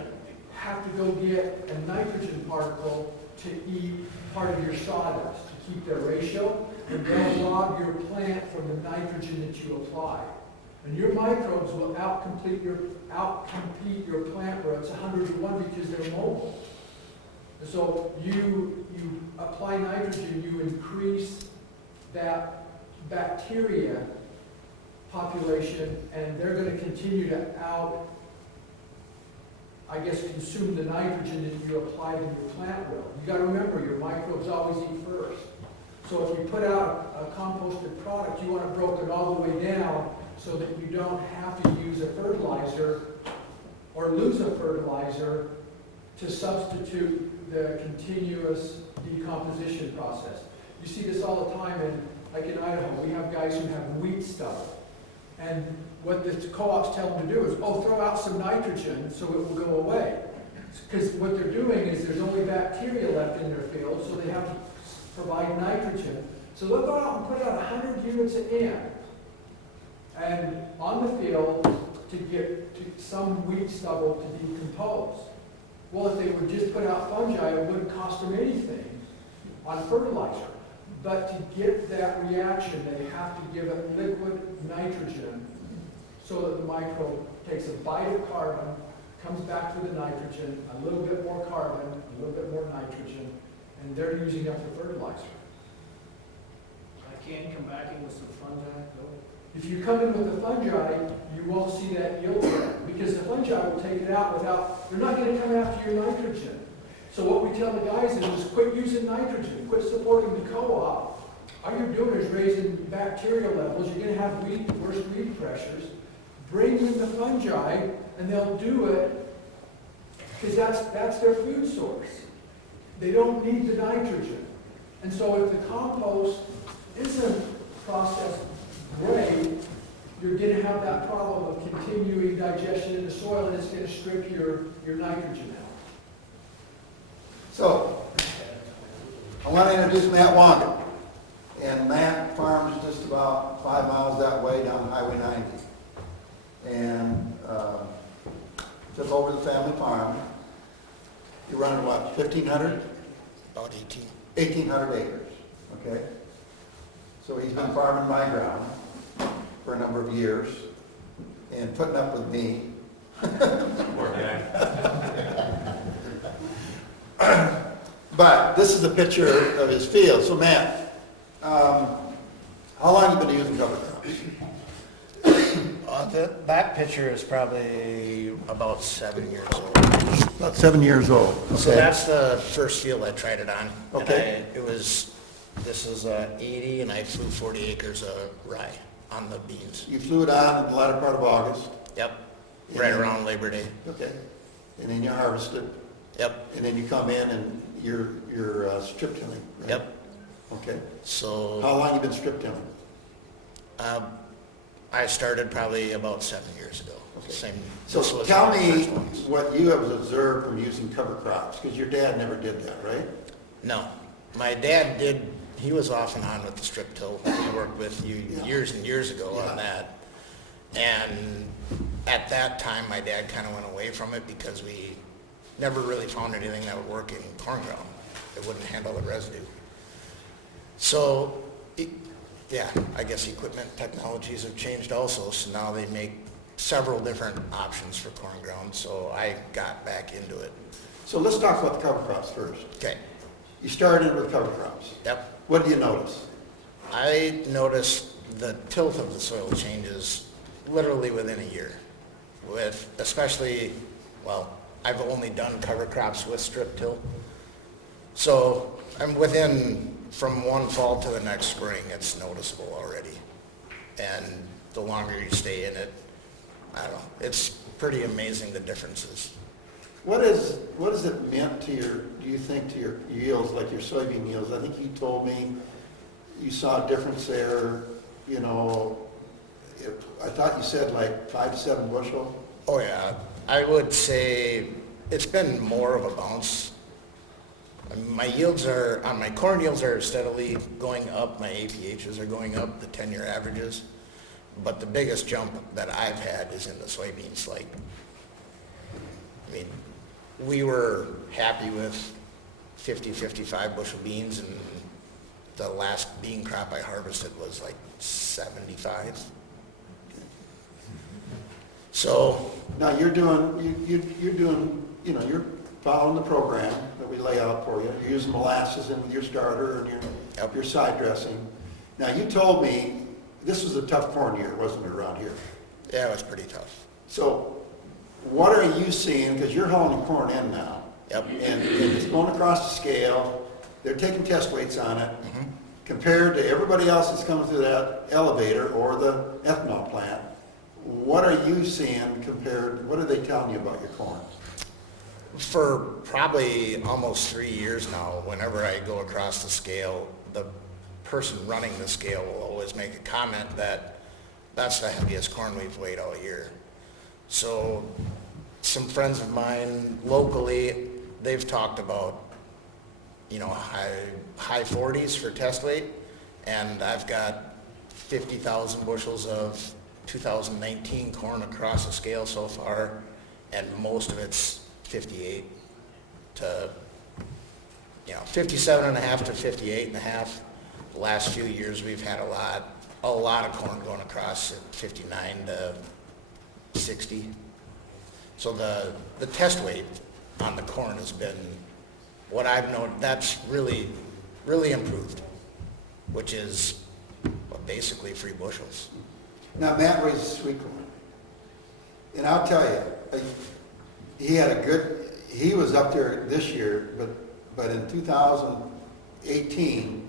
have to go get a nitrogen particle to eat part of your sawdust to keep their ratio, and they'll rob your plant from the nitrogen that you apply. And your microbes will outcompete your plant where it's 100 to 1 because they're mobile. So you apply nitrogen, you increase that bacteria population, and they're gonna continue to consume the nitrogen that you applied in your plant will. You gotta remember, your microbes always eat first. So if you put out a composted product, you want it broken all the way down so that you don't have to use a fertilizer or lose a fertilizer to substitute the continuous decomposition process. You see this all the time like in Idaho, we have guys who have wheat stubble. And what the co-ops tell them to do is, throw out some nitrogen so it will go away. Because what they're doing is there's only bacteria left in their field, so they have to provide nitrogen. So they'll go out and put out 100 units of N and on the field to get some wheat stubble to decompose. Well, if they would just put out fungi, it wouldn't cost them anything on fertilizer. But to get that reaction, they have to give it liquid nitrogen so that the microbe takes a bite of carbon, comes back for the nitrogen, a little bit more carbon, a little bit more nitrogen, and they're using up the fertilizer. I can come back in with some fungi, though. If you come in with the fungi, you won't see that yield effect, because the fungi will take it out they're not going to come after your nitrogen. So what we tell the guys is quit using nitrogen, quit supporting the co-op. All you're doing is raising bacterial levels. You're going to have worse weed pressures. Bring in the fungi, and they'll do it because that's their food source. They don't need the nitrogen. And so if the compost isn't processed great, you're going to have that problem of continuing digestion in the soil, and it's going to strip your nitrogen out. So, I want to introduce Matt Wonga. And Matt farms just about 5 miles that way down Highway 90. And took over the family farm. You're running what, 1,500? About 18. 1,800 acres, okay? So he's been farming my ground for a number of years and putting up with me. Poor guy. But this is a picture of his field. So Matt, how long have you been using cover crops? That picture is probably about 7 years old. About 7 years old. So Okay. that's the first field I tried it on. And Okay. this is 80, and I flew 40 acres of rye on the beans. You flew it on in the latter part of August. Yep, right around Labor Day. Okay. And then you harvest it. Yep, And then you come in and you're strip tilling. Right? yep. Okay. So How long you been strip tilling? I started probably about 7 years ago. Okay. Same. So this was tell one of the me first ones. what you have observed from using cover crops, because your dad never did that, right? No, my dad did. He was off and on with the strip till. He worked with you Yeah. years and years ago Yeah. on that. And at that time, my dad kind of went away from it because we never really found anything that would work in corn ground. It wouldn't handle the residue. So, yeah, I guess equipment technologies have changed also. So now they make several different options for corn ground. So I got back into it. So let's talk about the cover crops first. Okay. You started with cover crops. Yep. What do you notice? I noticed the tilt of the soil changes literally within a year. With especially, well, I've only done cover crops with strip till. So I'm within, from one fall to the next spring, it's noticeable already. And the longer you stay in it, I don't know, it's pretty amazing the differences. What is it meant to do you think, to your yields, like your soybean yields? I think you told me you saw a difference there, you know, I thought you said like 5 to 7 bushel. Oh yeah, I would say it's been more of a bounce. My yields on my corn yields are steadily going up, my APHs are going up, the 10-year averages. But the biggest jump that I've had is in the soybeans. Like, I mean, we were happy with 50, 55 bushel beans, and the last bean crop I harvested was like 75. So Now you're doing, you're doing, you know, you're following the program that we lay out for you. You're using molasses in with your starter and your side dressing. Now, you told me this was a tough corn year, wasn't it, around here? Yeah, it was pretty tough. So what are you seeing, because you're hauling the corn in now, Yep. and it's going across the scale, they're taking test weights on it, compared to everybody else that's coming through that elevator or the ethanol plant, what are you seeing compared, what are they telling you about your corn? For probably almost 3 years now, whenever I go across the scale, the person running the scale will always make a comment that that's the heaviest corn we've weighed all year. So some friends of mine locally, they've talked about, you know, high 40s for test weight, and I've got 50,000 bushels of 2019 corn across the scale so far, and most of it's 58 to, 57 and a half to 58 and a half. The last few years, we've had a lot of corn going across at 59 to 60. So the test weight on the corn has been, what I've known, that's really, really improved, which is basically 3 bushels. Now, Matt raises sweet corn, and I'll tell you, he was up there this year, but in 2018,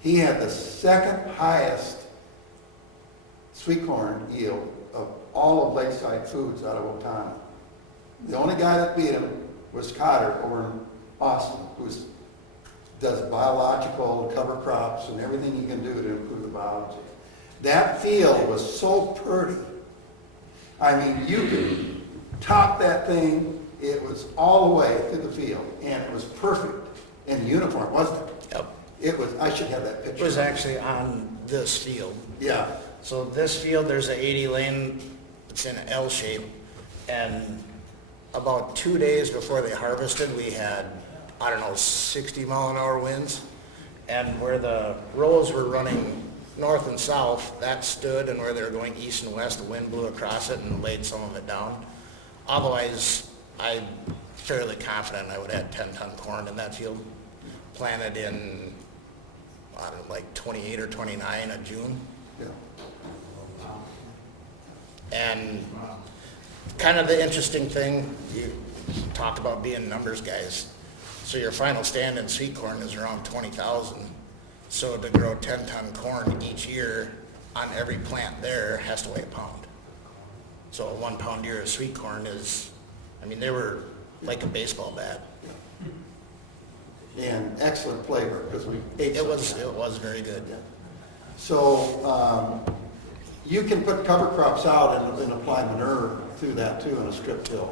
he had the second highest sweet corn yield of all of Lakeside Foods out of Otana. The only guy that beat him was Cotter over in Austin, who does biological cover crops and everything he can do to improve the biology. That field was so pretty. I mean, you could top that thing. It was all the way through the field, and it was perfect in uniform, wasn't it? Yep. It was. I should have that It picture. was actually on this field. Yeah. So this field, there's an 80 lane, it's in an L shape, and about 2 days before they harvested, we had, 60 mile an hour winds, and where the rows were running north and south, that stood, and where they were going east and west, the wind blew across it and laid some of it down. Otherwise, I'm fairly confident I would have had 10-ton corn in that field, planted in, like 28 or 29 of June. Yeah. And kind of the interesting thing, you talked about being numbers guys. So your final stand in sweet corn is around 20,000. So to grow 10-ton corn each year on every plant there has to weigh a pound. So a 1 pound ear of sweet corn is, they were like a baseball bat. And excellent flavor, because we ate It was very good. So you can put cover crops out and apply manure through that too in a strip till.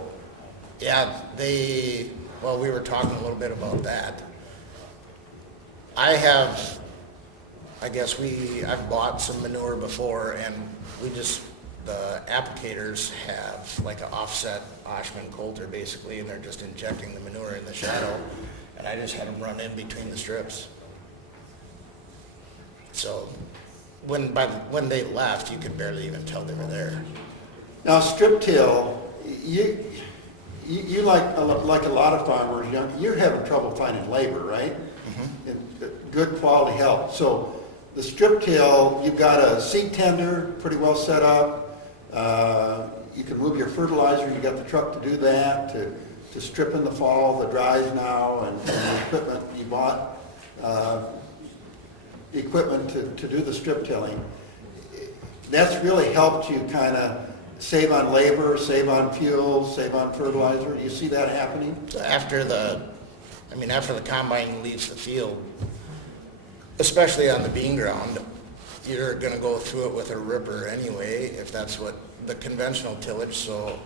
Yeah, we were talking a little bit about that. I've bought some manure before, and the applicators have like an offset Oshman Coulter basically, and they're just injecting the manure in the shadow, and I just had them run in between the strips. So when they left, you could barely even tell they were there. Now, strip till, you like a lot of farmers, you're having trouble finding labor, right? Mm-hmm. And good quality help. So the strip till, you've got a seed tender pretty well set up. You can move your fertilizer. You got the truck to do that, to strip in the fall. The dries now, and the equipment you bought, equipment to do the strip tilling. That's really helped you kind of save on labor, save on fuel, save on fertilizer. You see that happening? So after the combine leaves the field, especially on the bean ground, you're going to go through it with a ripper anyway, if that's what the conventional tillage. So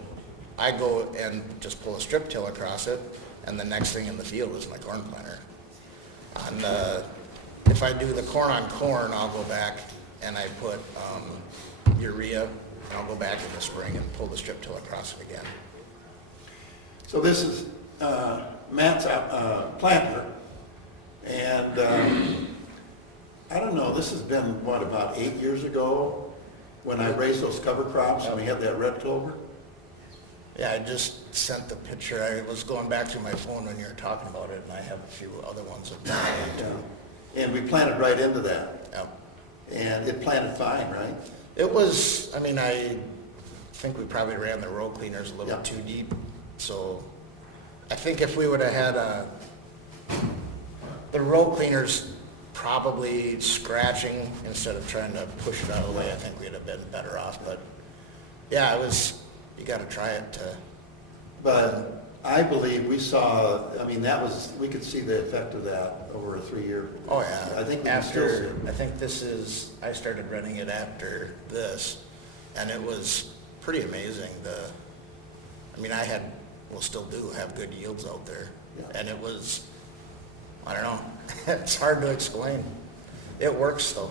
I go and just pull a strip till across it, and the next thing in the field is my corn planter. If I do the corn on corn, I'll go back and I put urea, and I'll go back in the spring and pull the strip till across it again. So this is Matt's planter, and I don't know, this has been, about 8 years ago when I raised those cover crops and we had that red clover? Yeah, I just sent the picture. I was going back through my phone when you were talking about it, and I have a few other ones of that too. And we planted right into that, Yep. and it planted fine, right? It was, I mean, I think we probably ran the row cleaners a little Yeah. too deep, so I think if we would have had the row cleaners probably scratching instead of trying to push it out of the way, I think we'd have been better off, but yeah, it was, you gotta try it to, But I believe we saw, I mean, that was, we could see the effect of that over a 3-year. oh yeah. I think we can still see After, it. I think this is, I started running it after this, and it was pretty amazing, I mean, well, still do have good yields out there, Yeah. and it was, I don't know, it's hard to explain. It works though.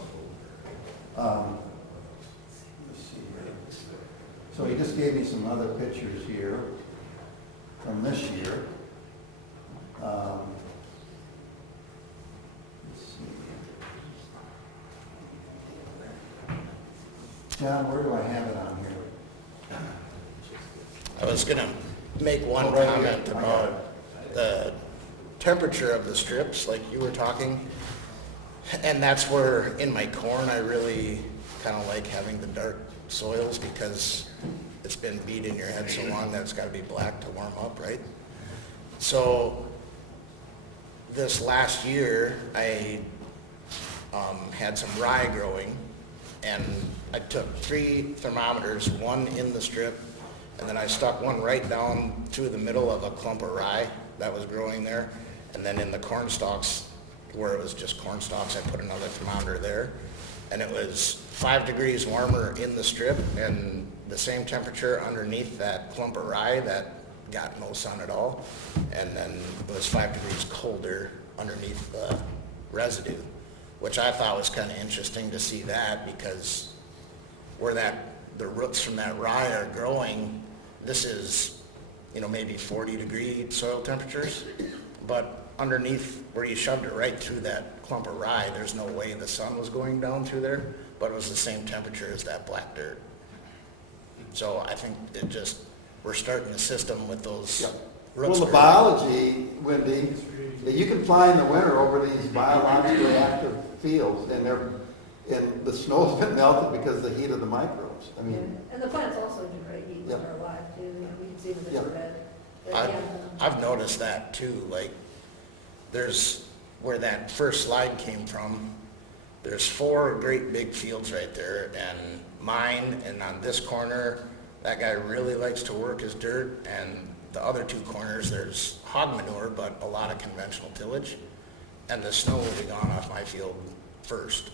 Let's see here. So he just gave me some other pictures here from this year. Let's see. John, where do I have it on here? I was gonna make one Oh, right here. comment I got about the temperature of the strips, like you were talking. And that's where, in my corn, I really kind of like having the dark soils because it's been beat in your head so long that it's gotta be black to warm up, right? So, this last year, I had some rye growing, and I took 3 thermometers, one in the strip, and then I stuck one right down through the middle of a clump of rye that was growing there, and then in the corn stalks, where it was just corn stalks, I put another thermometer there, and it was 5 degrees warmer in the strip, and the same temperature underneath that clump of rye that got no sun at all, and then it was 5 degrees colder underneath the residue, which I thought was kind of interesting to see that, because where the roots from that rye are growing, this is, maybe 40-degree soil temperatures, but underneath where you shoved it right through that clump of rye, there's no way the sun was going down through there, but it was the same temperature as that black dirt. So I think we're starting the system with those Yeah. roots. Well, the biology, Wendy, you can fly in the winter over these biologically active fields, and the snow's been melted because of the heat of the microbes. I mean, And the plants also generate heat when Yep. they're alive too, we can see them in Yep. the red. I've noticed that too, like, there's, where that first slide came from, there's 4 great big fields right there, and mine, and on this corner, that guy really likes to work his dirt, and the other 2 corners, there's hog manure, but a lot of conventional tillage, and the snow will be gone off my field first.